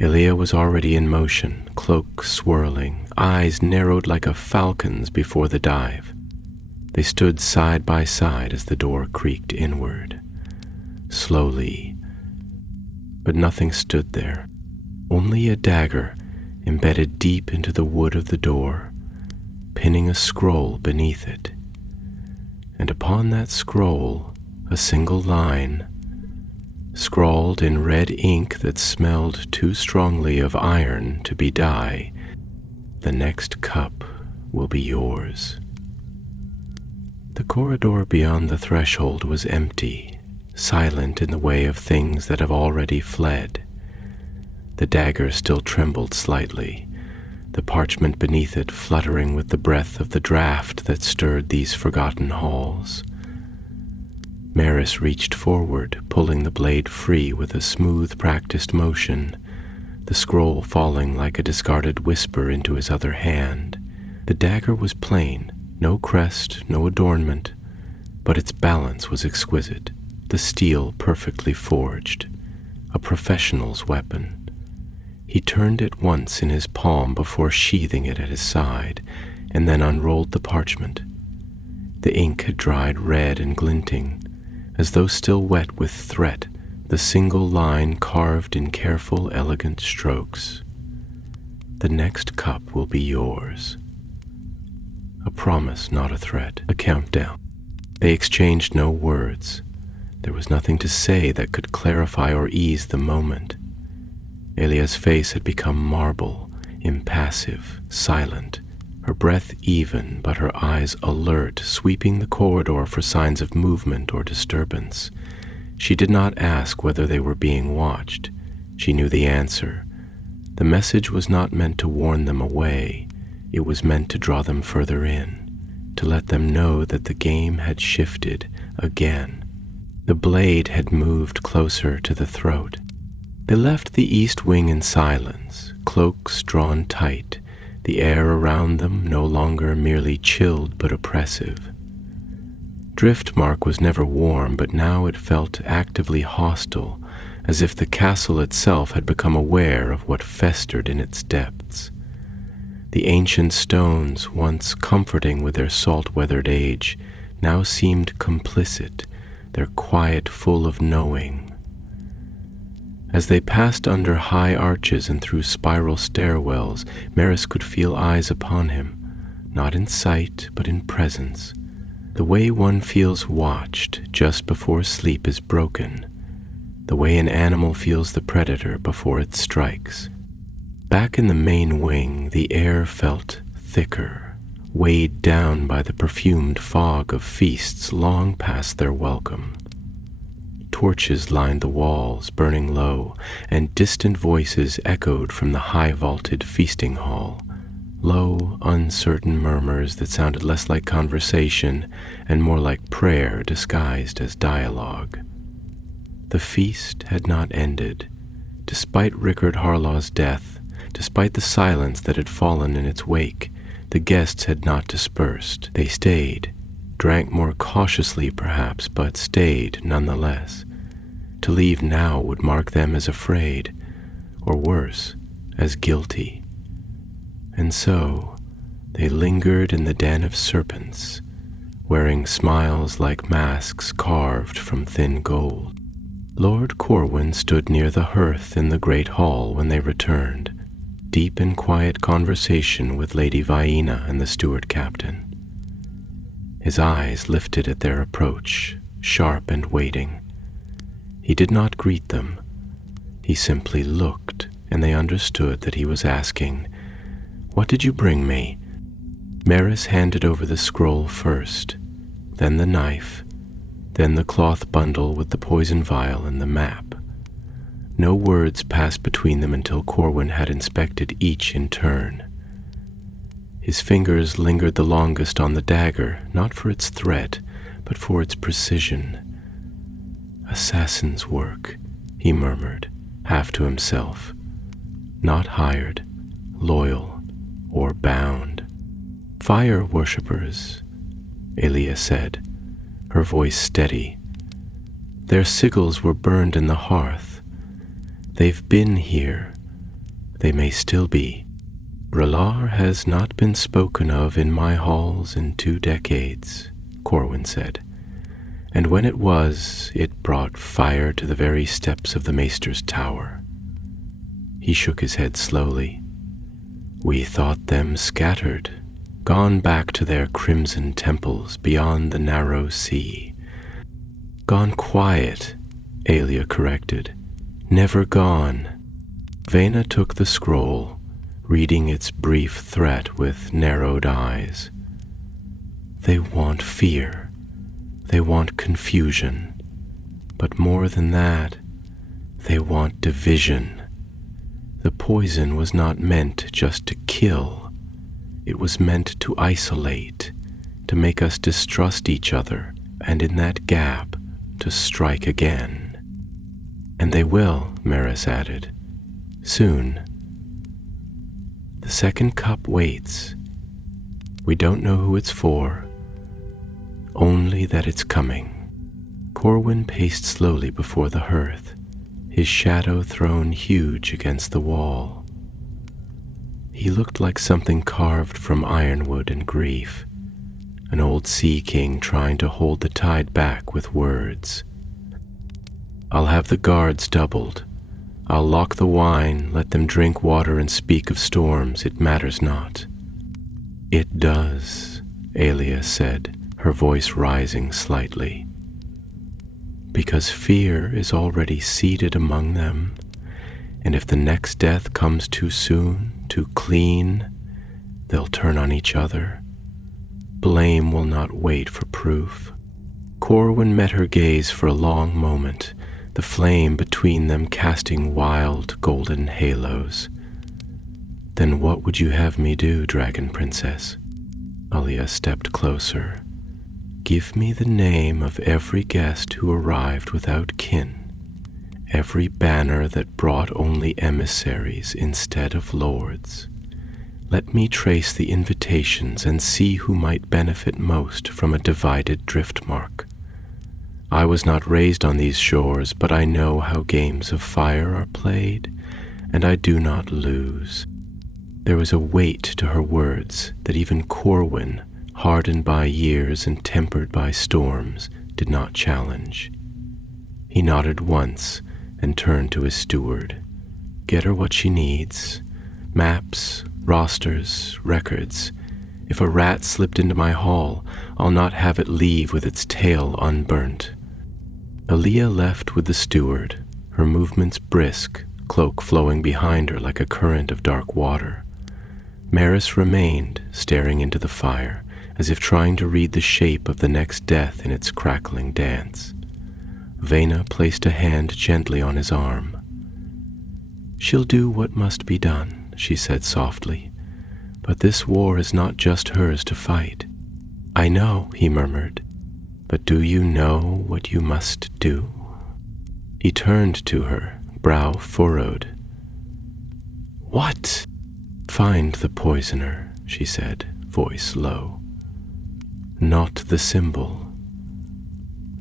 Alia was already in motion, cloak swirling, eyes narrowed like a falcon's before the dive. They stood side by side as the door creaked inward. Slowly. But nothing stood there. Only a dagger embedded deep into the wood of the door, pinning a scroll beneath it. And upon that scroll, a single line, scrawled in red ink that smelled too strongly of iron to be dye, "The next cup will be yours." The corridor beyond the threshold was empty, silent in the way of things that have already fled. The dagger still trembled slightly, the parchment beneath it fluttering with the breath of the draught that stirred these forgotten halls. Maris reached forward, pulling the blade free with a smooth, practiced motion, the scroll falling like a discarded whisper into his other hand. The dagger was plain, no crest, no adornment, but its balance was exquisite, the steel perfectly forged, a professional's weapon. He turned it once in his palm before sheathing it at his side, and then unrolled the parchment. The ink had dried red and glinting, as though still wet with threat, the single line carved in careful, elegant strokes. The next cup will be yours. A promise, not a threat, a countdown. They exchanged no words. There was nothing to say that could clarify or ease the moment. Elia's face had become marble, impassive, silent, her breath even, but her eyes alert, sweeping the corridor for signs of movement or disturbance. She did not ask whether they were being watched. She knew the answer. The message was not meant to warn them away. It was meant to draw them further in, to let them know that the game had shifted again. The blade had moved closer to the throat. They left the east wing in silence, cloaks drawn tight, the air around them no longer merely chilled but oppressive. Driftmark was never warm, but now it felt actively hostile, as if the castle itself had become aware of what festered in its depths. The ancient stones, once comforting with their salt-weathered age, now seemed complicit, their quiet full of knowing. As they passed under high arches and through spiral stairwells, Maris could feel eyes upon him, not in sight but in presence, the way one feels watched just before sleep is broken, the way an animal feels the predator before it strikes. Back in the main wing, the air felt thicker, weighed down by the perfumed fog of feasts long past their welcome. Torches lined the walls, burning low, and distant voices echoed from the high-vaulted feasting hall. Low, uncertain murmurs that sounded less like conversation and more like prayer disguised as dialogue. The feast had not ended. Despite Rickard Harlaw's death, despite the silence that had fallen in its wake, the guests had not dispersed. They stayed, drank more cautiously perhaps, but stayed nonetheless. To leave now would mark them as afraid, or worse, as guilty. And so they lingered in the den of serpents, wearing smiles like masks carved from thin gold. Lord Corwin stood near the hearth in the great hall when they returned, deep in quiet conversation with Lady Vienna and the steward captain. His eyes lifted at their approach, sharp and waiting. He did not greet them. He simply looked, and they understood that he was asking, "What did you bring me?" Maris handed over the scroll first, then the knife, then the cloth bundle with the poison vial and the map. No words passed between them until Corwin had inspected each in turn. His fingers lingered the longest on the dagger, not for its threat, but for its precision. "Assassin's work," he murmured, half to himself. "Not hired, loyal, or bound." "Fire worshippers," Elia said, her voice steady. "Their sigils were burned in the hearth. They've been here. They may still be. Relar has not been spoken of in my halls in 2 decades, Corwin said. And when it was, it brought fire to the very steps of the Maester's tower. He shook his head slowly. We thought them scattered, gone back to their crimson temples beyond the narrow sea. Gone quiet, Aelia corrected. Never gone. Vena took the scroll, reading its brief threat with narrowed eyes. They want fear. They want confusion. But more than that, they want division. The poison was not meant just to kill. It was meant to isolate, to make us distrust each other, and in that gap, to strike again. And they will, Maris added. Soon. The second cup waits. We don't know who it's for, only that it's coming. Corwin paced slowly before the hearth, his shadow thrown huge against the wall. He looked like something carved from ironwood and grief, an old sea king trying to hold the tide back with words. I'll have the guards doubled. I'll lock the wine, let them drink water and speak of storms, it matters not. It does, Aelia said, her voice rising slightly. Because fear is already seated among them, and if the next death comes too soon, too clean, they'll turn on each other. Blame will not wait for proof. Corwin met her gaze for a long moment, the flame between them casting wild golden halos. Then what would you have me do, Dragon Princess? Alia stepped closer. Give me the name of every guest who arrived without kin, every banner that brought only emissaries instead of lords. Let me trace the invitations and see who might benefit most from a divided driftmark. I was not raised on these shores, but I know how games of fire are played, and I do not lose. There was a weight to her words that even Corwin, hardened by years and tempered by storms, did not challenge. He nodded once and turned to his steward. Get her what she needs. Maps, rosters, records. If a rat slipped into my hall, I'll not have it leave with its tail unburnt. Alia left with the steward, her movements brisk, cloak flowing behind her like a current of dark water. Maris remained, staring into the fire, as if trying to read the shape of the next death in its crackling dance. Vena placed a hand gently on his arm. She'll do what must be done, she said softly, but this war is not just hers to fight. I know, he murmured, but do you know what you must do? He turned to her, brow furrowed. What? Find the poisoner, she said, voice low. Not the symbol,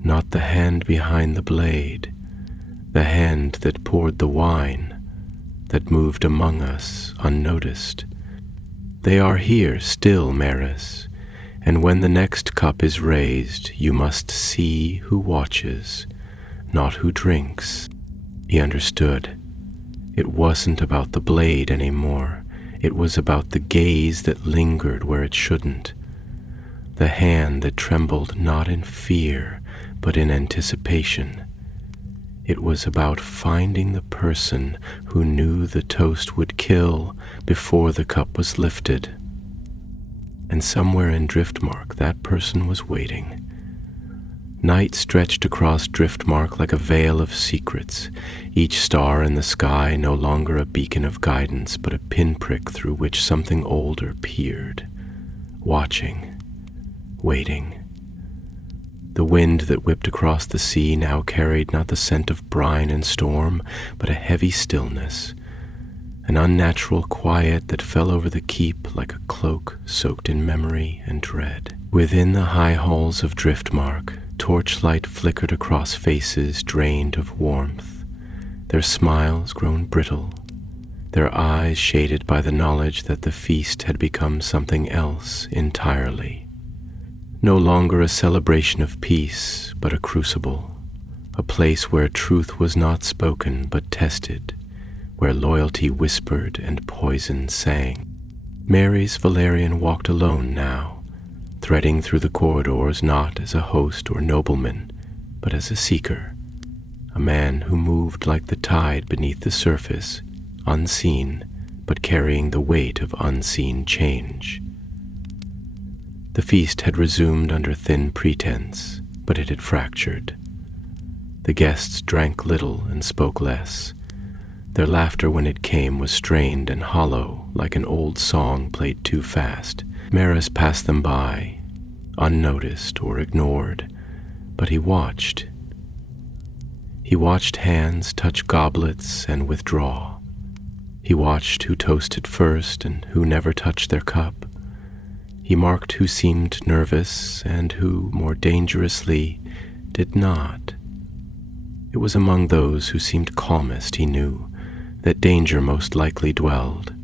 not the hand behind the blade, the hand that poured the wine, that moved among us unnoticed. They are here still, Maris, and when the next cup is raised, you must see who watches, not who drinks. He understood. It wasn't about the blade anymore. It was about the gaze that lingered where it shouldn't, the hand that trembled not in fear, but in anticipation. It was about finding the person who knew the toast would kill before the cup was lifted. And somewhere in Driftmark, that person was waiting. Night stretched across Driftmark like a veil of secrets, each star in the sky no longer a beacon of guidance, but a pinprick through which something older peered, watching, waiting. The wind that whipped across the sea now carried not the scent of brine and storm, but a heavy stillness, an unnatural quiet that fell over the keep like a cloak soaked in memory and dread. Within the high halls of Driftmark, torchlight flickered across faces drained of warmth, their smiles grown brittle, their eyes shaded by the knowledge that the feast had become something else entirely. No longer a celebration of peace, but a crucible, a place where truth was not spoken but tested, where loyalty whispered and poison sang. Mary's Valerian walked alone now, threading through the corridors not as a host or nobleman, but as a seeker, a man who moved like the tide beneath the surface, unseen, but carrying the weight of unseen change. The feast had resumed under thin pretense, but it had fractured. The guests drank little and spoke less. Their laughter when it came was strained and hollow, like an old song played too fast. Maris passed them by, unnoticed or ignored, but he watched. He watched hands touch goblets and withdraw, He watched who toasted first and who never touched their cup. He marked who seemed nervous and who, more dangerously, did not. It was among those who seemed calmest, he knew, that danger most likely dwelled.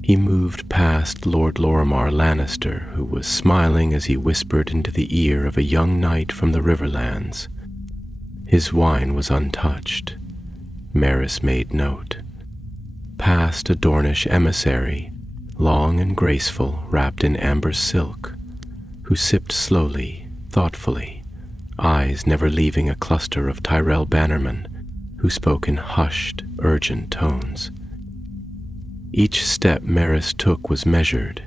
He moved past Lord Lorimar Lannister, who was smiling as he whispered into the ear of a young knight from the Riverlands. His wine was untouched. Maris made note. Past a Dornish emissary, long and graceful, wrapped in amber silk, who sipped slowly, thoughtfully, eyes never leaving a cluster of Tyrell bannermen, who spoke in hushed, urgent tones. Each step Maris took was measured,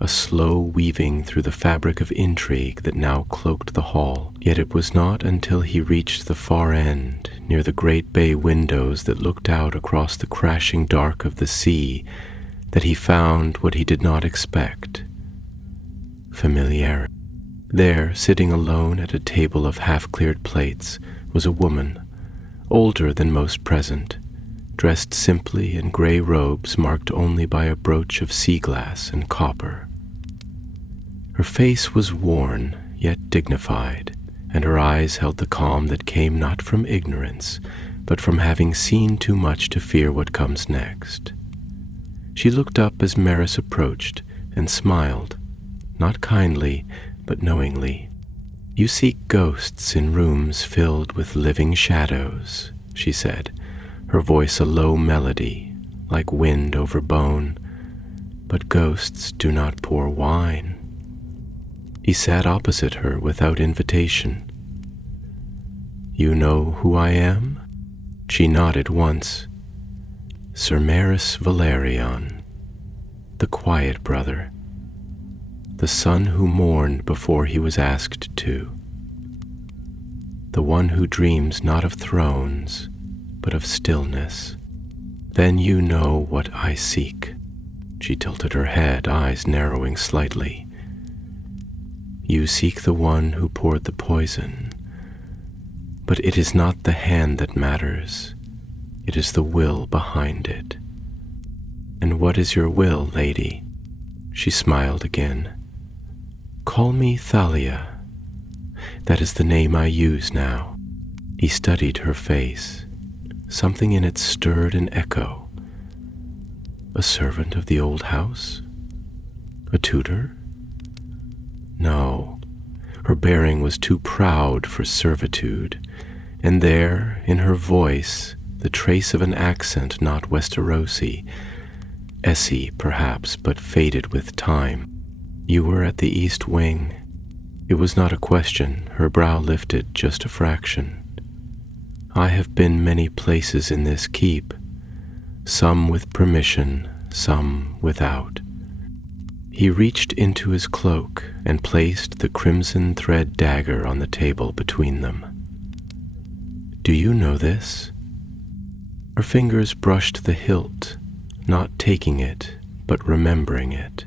a slow weaving through the fabric of intrigue that now cloaked the hall. Yet it was not until he reached the far end, near the great bay windows that looked out across the crashing dark of the sea, that he found what he did not expect: familiarity. There, sitting alone at a table of half-cleared plates, was a woman, older than most present, dressed simply in gray robes marked only by a brooch of sea glass and copper. Her face was worn, yet dignified, and her eyes held the calm that came not from ignorance, but from having seen too much to fear what comes next. She looked up as Maris approached and smiled, not kindly, but knowingly. "You seek ghosts in rooms filled with living shadows," she said, her voice a low melody, like wind over bone. "But ghosts do not pour wine." He sat opposite her without invitation. "You know who I am?" She nodded once. "Sir Maris Valerion, the quiet brother, the son who mourned before he was asked to, the one who dreams not of thrones, but of stillness. Then you know what I seek." She tilted her head, eyes narrowing slightly. "You seek the one who poured the poison, but it is not the hand that matters. It is the will behind it." "And what is your will, lady?" She smiled again. "Call me Thalia. That is the name I use now." He studied her face. Something in it stirred an echo. A servant of the old house? A tutor? No, her bearing was too proud for servitude, and there, in her voice, the trace of an accent not Westerosi, Essie perhaps, but faded with time. "You were at the East Wing." It was not a question, her brow lifted just a fraction. "I have been many places in this keep, some with permission, some without." He reached into his cloak and placed the crimson thread dagger on the table between them. "Do you know this?" Her fingers brushed the hilt, not taking it, but remembering it.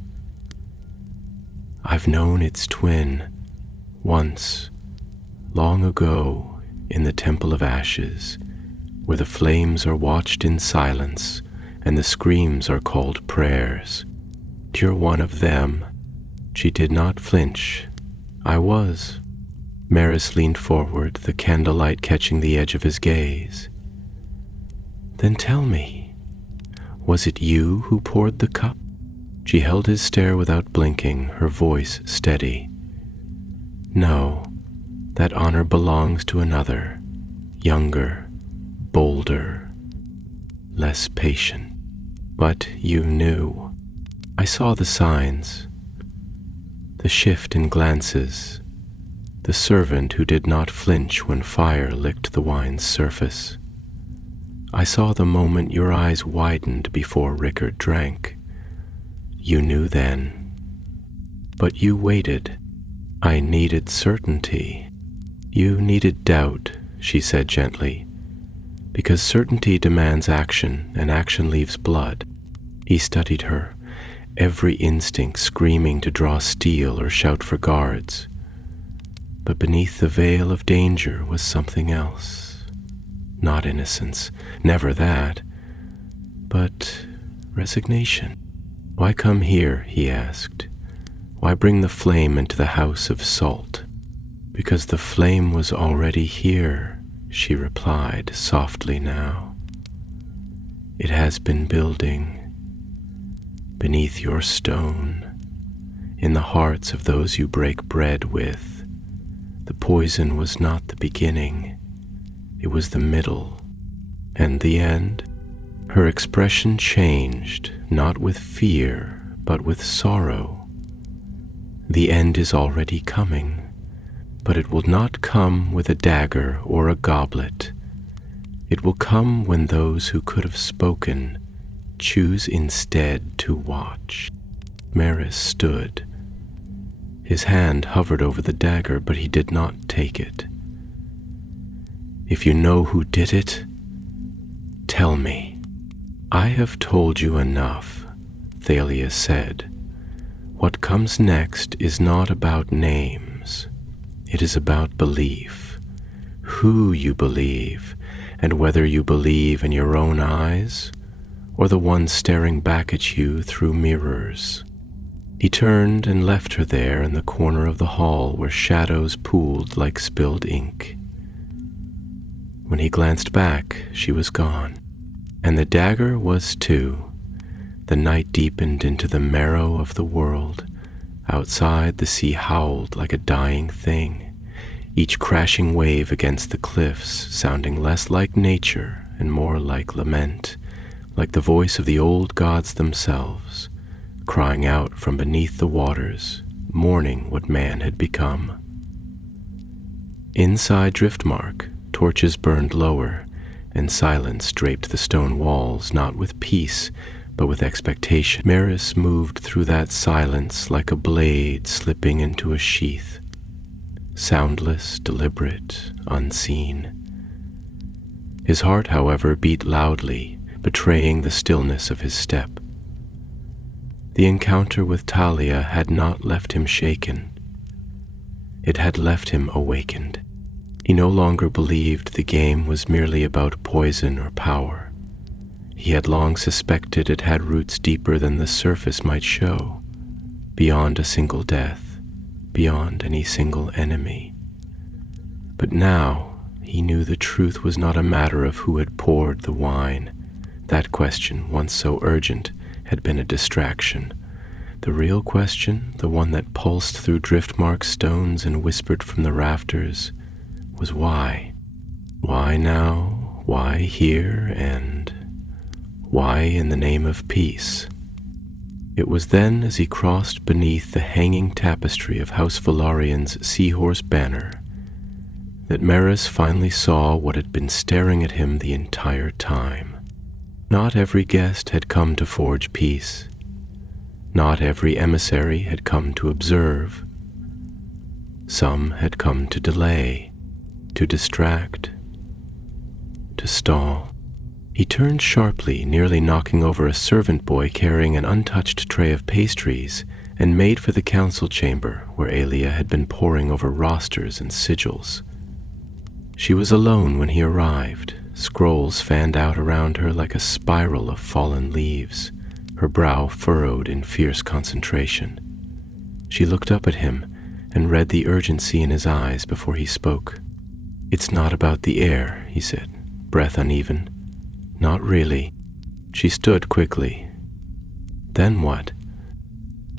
"I've known its twin, once, long ago, in the Temple of Ashes, where the flames are watched in silence and the screams are called prayers. You're one of them." She did not flinch. "I was." Maris leaned forward, the candlelight catching the edge of his gaze. "Then tell me, was it you who poured the cup?" She held his stare without blinking, her voice steady. "No, that honor belongs to another, younger, bolder, less patient. But you knew. I saw the signs, the shift in glances, the servant who did not flinch when fire licked the wine's surface. I saw the moment your eyes widened before Rickard drank. You knew then. But you waited. I needed certainty." "You needed doubt," she said gently, "because certainty demands action, and action leaves blood." He studied her, every instinct screaming to draw steel or shout for guards. But beneath the veil of danger was something else. Not innocence, never that, but resignation. Why come here, he asked. Why bring the flame into the house of salt? Because the flame was already here, she replied softly now. It has been building beneath your stone, in the hearts of those you break bread with. The poison was not the beginning, it was the middle and the end. Her expression changed, not with fear, but with sorrow. The end is already coming, but it will not come with a dagger or a goblet. It will come when those who could have spoken choose instead to watch. Maris stood. His hand hovered over the dagger, but he did not take it. If you know who did it, tell me. I have told you enough, Thalia said. What comes next is not about names. It is about belief. Who you believe, and whether you believe in your own eyes or the ones staring back at you through mirrors. He turned and left her there in the corner of the hall where shadows pooled like spilled ink. When he glanced back, she was gone, and the dagger was too. The night deepened into the marrow of the world. Outside, the sea howled like a dying thing, each crashing wave against the cliffs sounding less like nature and more like lament, like the voice of the old gods themselves, crying out from beneath the waters, mourning what man had become. Inside Driftmark, torches burned lower, and silence draped the stone walls, not with peace, but with expectation. Maris moved through that silence like a blade slipping into a sheath, soundless, deliberate, unseen. His heart, however, beat loudly, betraying the stillness of his step. The encounter with Thalia had not left him shaken. It had left him awakened. He no longer believed the game was merely about poison or power. He had long suspected it had roots deeper than the surface might show, beyond a single death, beyond any single enemy. But now he knew the truth was not a matter of who had poured the wine. That question, once so urgent, had been a distraction. The real question, the one that pulsed through Driftmark's stones and whispered from the rafters, was why? Why now? Why here? And why in the name of peace? It was then, as he crossed beneath the hanging tapestry of House Valarian's seahorse banner, that Maris finally saw what had been staring at him the entire time. Not every guest had come to forge peace. Not every emissary had come to observe. Some had come to delay, to distract, to stall. He turned sharply, nearly knocking over a servant boy carrying an untouched tray of pastries, and made for the council chamber where Aelia had been poring over rosters and sigils. She was alone when he arrived. Scrolls fanned out around her like a spiral of fallen leaves, her brow furrowed in fierce concentration. She looked up at him and read the urgency in his eyes before he spoke. "It's not about the air," he said, breath uneven. "Not really." She stood quickly. "Then what?"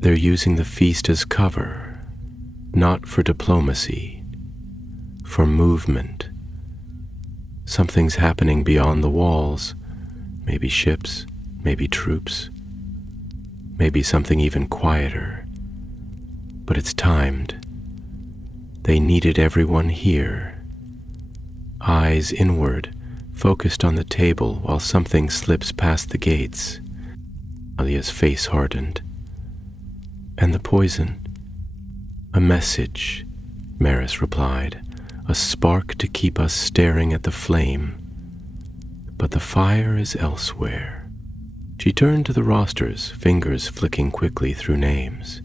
"They're using the feast as cover, not for diplomacy, for movement. Something's happening beyond the walls, maybe ships, maybe troops, maybe something even quieter. But it's timed. They needed everyone here." Eyes inward, focused on the table while something slips past the gates. Alia's face hardened. "And the poison?" "A message," Maris replied. "A spark to keep us staring at the flame. But the fire is elsewhere." She turned to the rosters, fingers flicking quickly through names.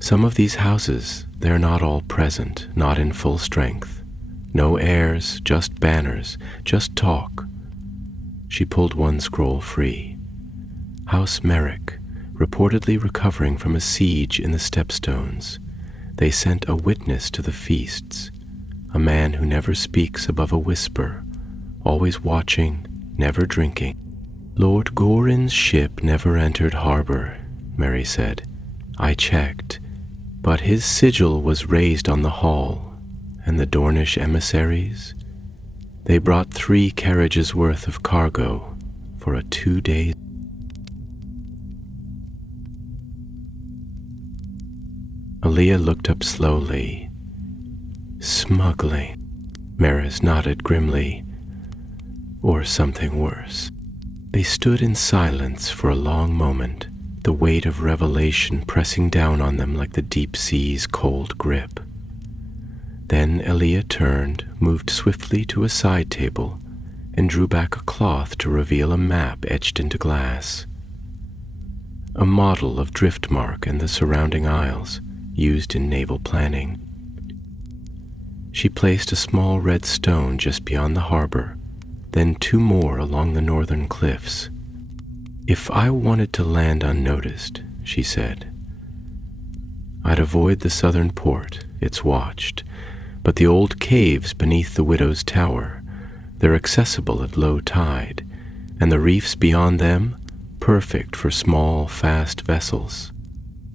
"Some of these houses, they're not all present, not in full strength. No heirs, just banners, just talk. She pulled one scroll free. House Merrick, reportedly recovering from a siege in the Stepstones. They sent a witness to the feasts, a man who never speaks above a whisper, always watching, never drinking. Lord Gorin's ship never entered harbor, Mary said. I checked, but his sigil was raised on the hall, and the Dornish emissaries, they brought 3 carriages worth of cargo for a 2-day. Aaliyah looked up slowly. Smuggling. Maris nodded grimly. Or something worse. They stood in silence for a long moment, the weight of revelation pressing down on them like the deep sea's cold grip. Then Aaliyah turned, moved swiftly to a side table, and drew back a cloth to reveal a map etched into glass. A model of Driftmark and the surrounding isles, used in naval planning. She placed a small red stone just beyond the harbor, then 2 more along the northern cliffs. If I wanted to land unnoticed, she said, I'd avoid the southern port, it's watched, but the old caves beneath the Widow's Tower, they're accessible at low tide, and the reefs beyond them, perfect for small, fast vessels.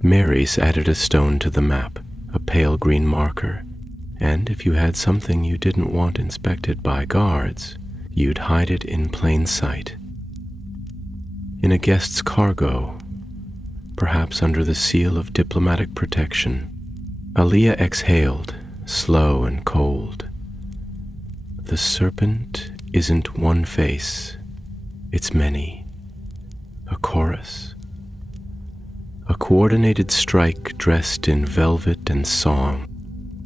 Mary's added a stone to the map, a pale green marker, and if you had something you didn't want inspected by guards, you'd hide it in plain sight. In a guest's cargo, perhaps under the seal of diplomatic protection. Aaliyah exhaled, slow and cold. The serpent isn't one face, it's many. A chorus. A coordinated strike dressed in velvet and song.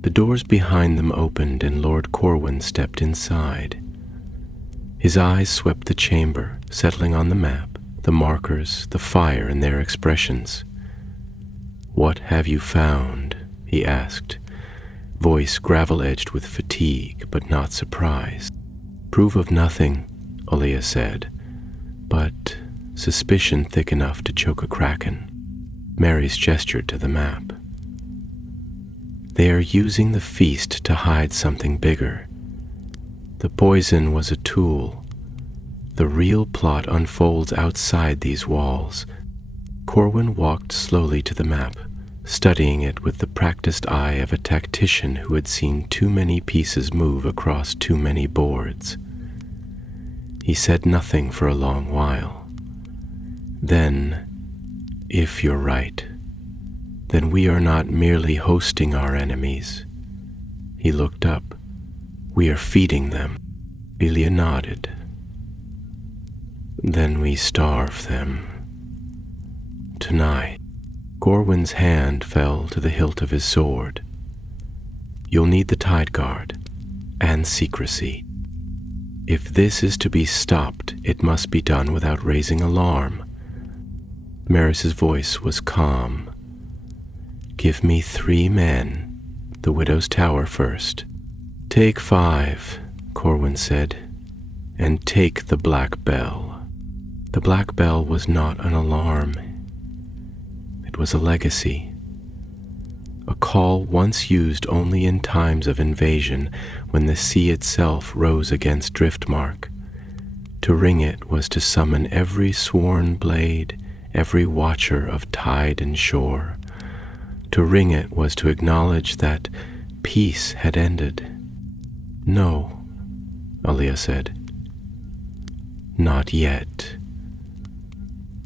The doors behind them opened and Lord Corwin stepped inside. His eyes swept the chamber, settling on the map, the markers, the fire in their expressions. What have you found? He asked, voice gravel-edged with fatigue but not surprise. Proof of nothing, Aaliyah said, but suspicion thick enough to choke a kraken. Mary's gestured to the map. They are using the feast to hide something bigger. The poison was a tool. The real plot unfolds outside these walls. Corwin walked slowly to the map, studying it with the practiced eye of a tactician who had seen too many pieces move across too many boards. He said nothing for a long while. Then, if you're right, then we are not merely hosting our enemies. He looked up. We are feeding them. Aaliyah nodded. Then we starve them. Tonight. Corwin's hand fell to the hilt of his sword. You'll need the tide guard and secrecy. If this is to be stopped, it must be done without raising alarm. Maris's voice was calm. Give me 3 men, the Widow's Tower first. Take 5, Corwin said, and take the Black Bell. The Black Bell was not an alarm. It was a legacy. A call once used only in times of invasion when the sea itself rose against Driftmark. To ring it was to summon every sworn blade, every watcher of tide and shore. To ring it was to acknowledge that peace had ended. No, Aaliyah said. Not yet.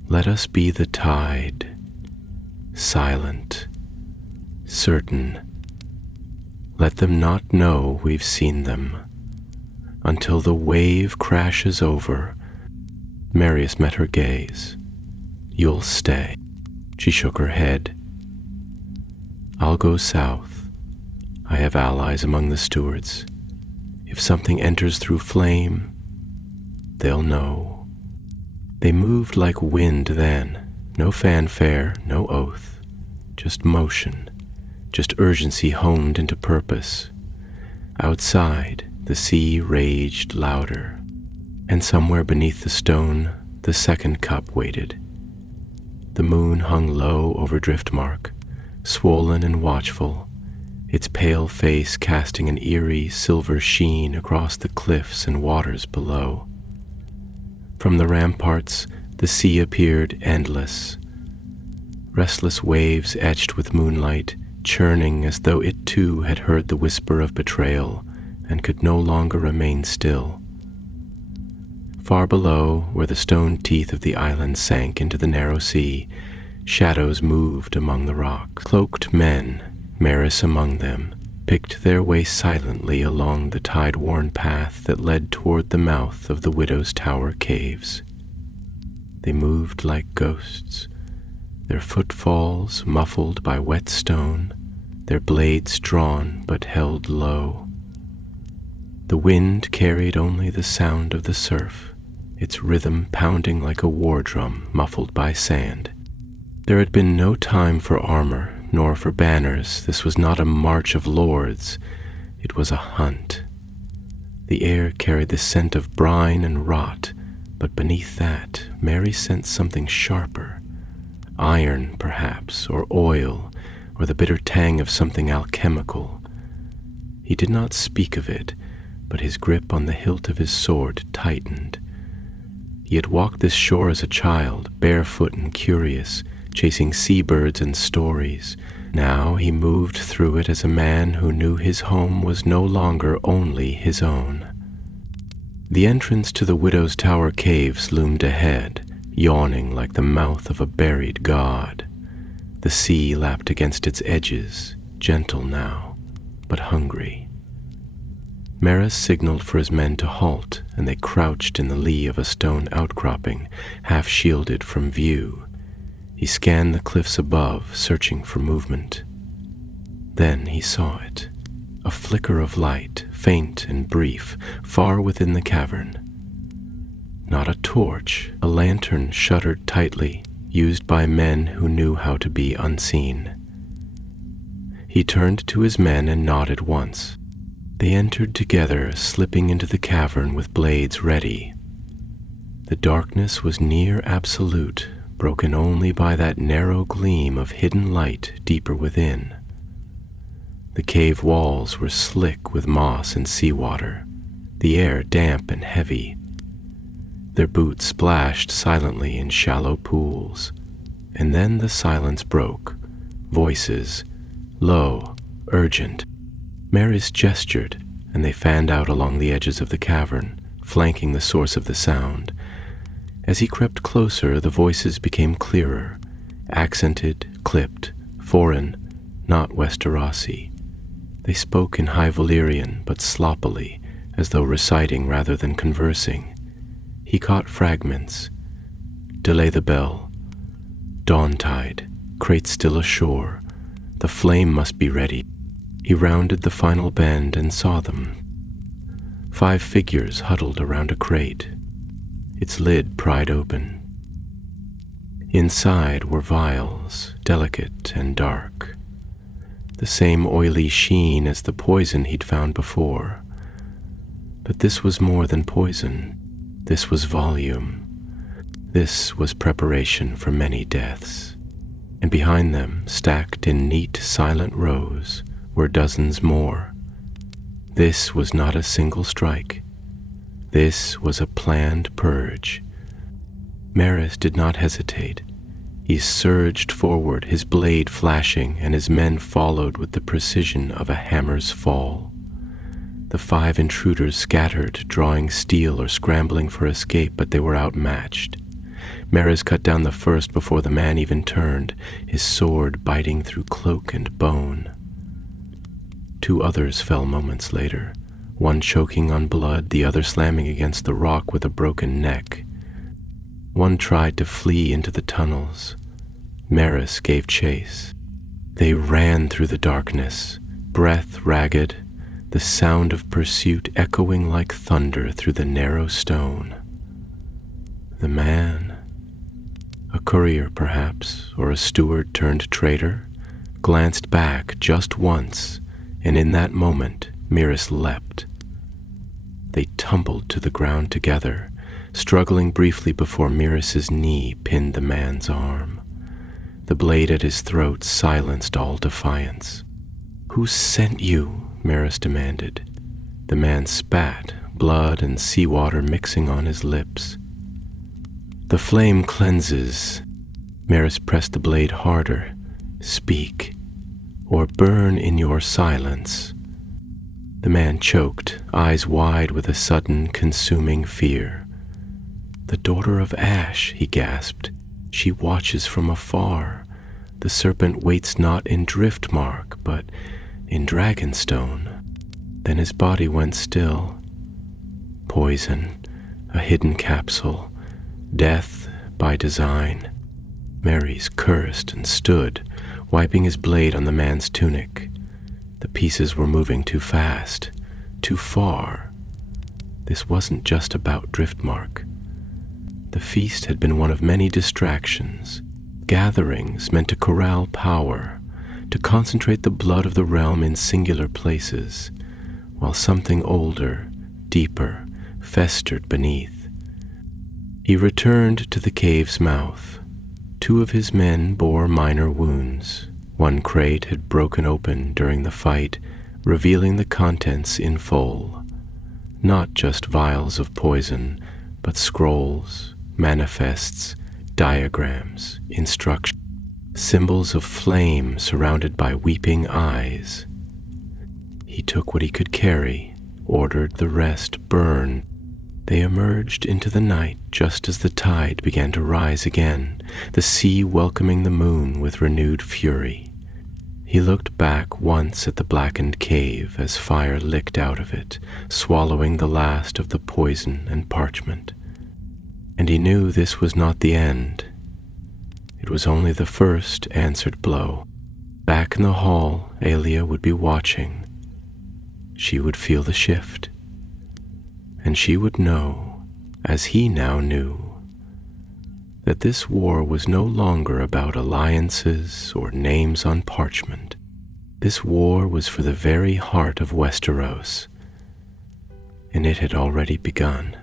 Let us be the tide, silent, certain. Let them not know we've seen them. Until the wave crashes over. Marius met her gaze. You'll stay. She shook her head. I'll go south. I have allies among the stewards. If something enters through flame, they'll know. They moved like wind then. No fanfare, no oath. Just motion. Just urgency honed into purpose. Outside, the sea raged louder. And somewhere beneath the stone, the second cup waited. The moon hung low over Driftmark, swollen and watchful, its pale face casting an eerie silver sheen across the cliffs and waters below. From the ramparts, the sea appeared endless, restless waves etched with moonlight, churning as though it too had heard the whisper of betrayal and could no longer remain still. Far below, where the stone teeth of the island sank into the narrow sea, shadows moved among the rocks. Cloaked men, Maris among them, picked their way silently along the tide-worn path that led toward the mouth of the Widow's Tower caves. They moved like ghosts, their footfalls muffled by wet stone, their blades drawn but held low. The wind carried only the sound of the surf, its rhythm pounding like a war drum muffled by sand. There had been no time for armor, nor for banners. This was not a march of lords, it was a hunt. The air carried the scent of brine and rot, but beneath that, Mary sensed something sharper. Iron, perhaps, or oil, or the bitter tang of something alchemical. He did not speak of it, but his grip on the hilt of his sword tightened. He had walked this shore as a child, barefoot and curious, chasing seabirds and stories. Now he moved through it as a man who knew his home was no longer only his own. The entrance to the Widow's Tower caves loomed ahead, yawning like the mouth of a buried god. The sea lapped against its edges, gentle now, but hungry. Maris signaled for his men to halt, and they crouched in the lee of a stone outcropping, half shielded from view. He scanned the cliffs above, searching for movement. Then he saw it, a flicker of light, faint and brief, far within the cavern. Not a torch, a lantern shuttered tightly, used by men who knew how to be unseen. He turned to his men and nodded once. They entered together, slipping into the cavern with blades ready. The darkness was near absolute, broken only by that narrow gleam of hidden light deeper within. The cave walls were slick with moss and seawater, the air damp and heavy. Their boots splashed silently in shallow pools, and then the silence broke. Voices, low, urgent. Maris gestured, and they fanned out along the edges of the cavern, flanking the source of the sound. As he crept closer, the voices became clearer, accented, clipped, foreign, not Westerosi. They spoke in High Valyrian, but sloppily, as though reciting rather than conversing. He caught fragments. Delay the bell. Dawntide, crates still ashore. The flame must be ready. He rounded the final bend and saw them. 5 figures huddled around a crate, its lid pried open. Inside were vials, delicate and dark, the same oily sheen as the poison he'd found before. But this was more than poison. This was volume. This was preparation for many deaths. And behind them, stacked in neat, silent rows, were dozens more. This was not a single strike. This was a planned purge. Maris did not hesitate. He surged forward, his blade flashing, and his men followed with the precision of a hammer's fall. The 5 intruders scattered, drawing steel or scrambling for escape, but they were outmatched. Maris cut down the first before the man even turned, his sword biting through cloak and bone. 2 others fell moments later, one choking on blood, the other slamming against the rock with a broken neck. One tried to flee into the tunnels. Maris gave chase. They ran through the darkness, breath ragged, the sound of pursuit echoing like thunder through the narrow stone. The man, a courier perhaps, or a steward turned traitor, glanced back just once, and in that moment Maris leapt. They tumbled to the ground together, struggling briefly before Miras's knee pinned the man's arm. The blade at his throat silenced all defiance. "Who sent you?" Miras demanded. The man spat, blood and seawater mixing on his lips. "The flame cleanses." Miras pressed the blade harder. "Speak, or burn in your silence." The man choked, eyes wide with a sudden, consuming fear. "The daughter of Ash," he gasped. "She watches from afar. The serpent waits not in Driftmark, but in Dragonstone." Then his body went still. Poison, a hidden capsule, death by design. Mary's cursed and stood, wiping his blade on the man's tunic. The pieces were moving too fast, too far. This wasn't just about Driftmark. The feast had been one of many distractions, gatherings meant to corral power, to concentrate the blood of the realm in singular places, while something older, deeper, festered beneath. He returned to the cave's mouth. 2 of his men bore minor wounds. One crate had broken open during the fight, revealing the contents in full. Not just vials of poison, but scrolls, manifests, diagrams, instructions, symbols of flame surrounded by weeping eyes. He took what he could carry, ordered the rest burn. They emerged into the night just as the tide began to rise again, the sea welcoming the moon with renewed fury. He looked back once at the blackened cave as fire licked out of it, swallowing the last of the poison and parchment. And he knew this was not the end. It was only the first answered blow. Back in the hall, Aelia would be watching. She would feel the shift. And she would know, as he now knew, that this war was no longer about alliances or names on parchment. This war was for the very heart of Westeros, and it had already begun.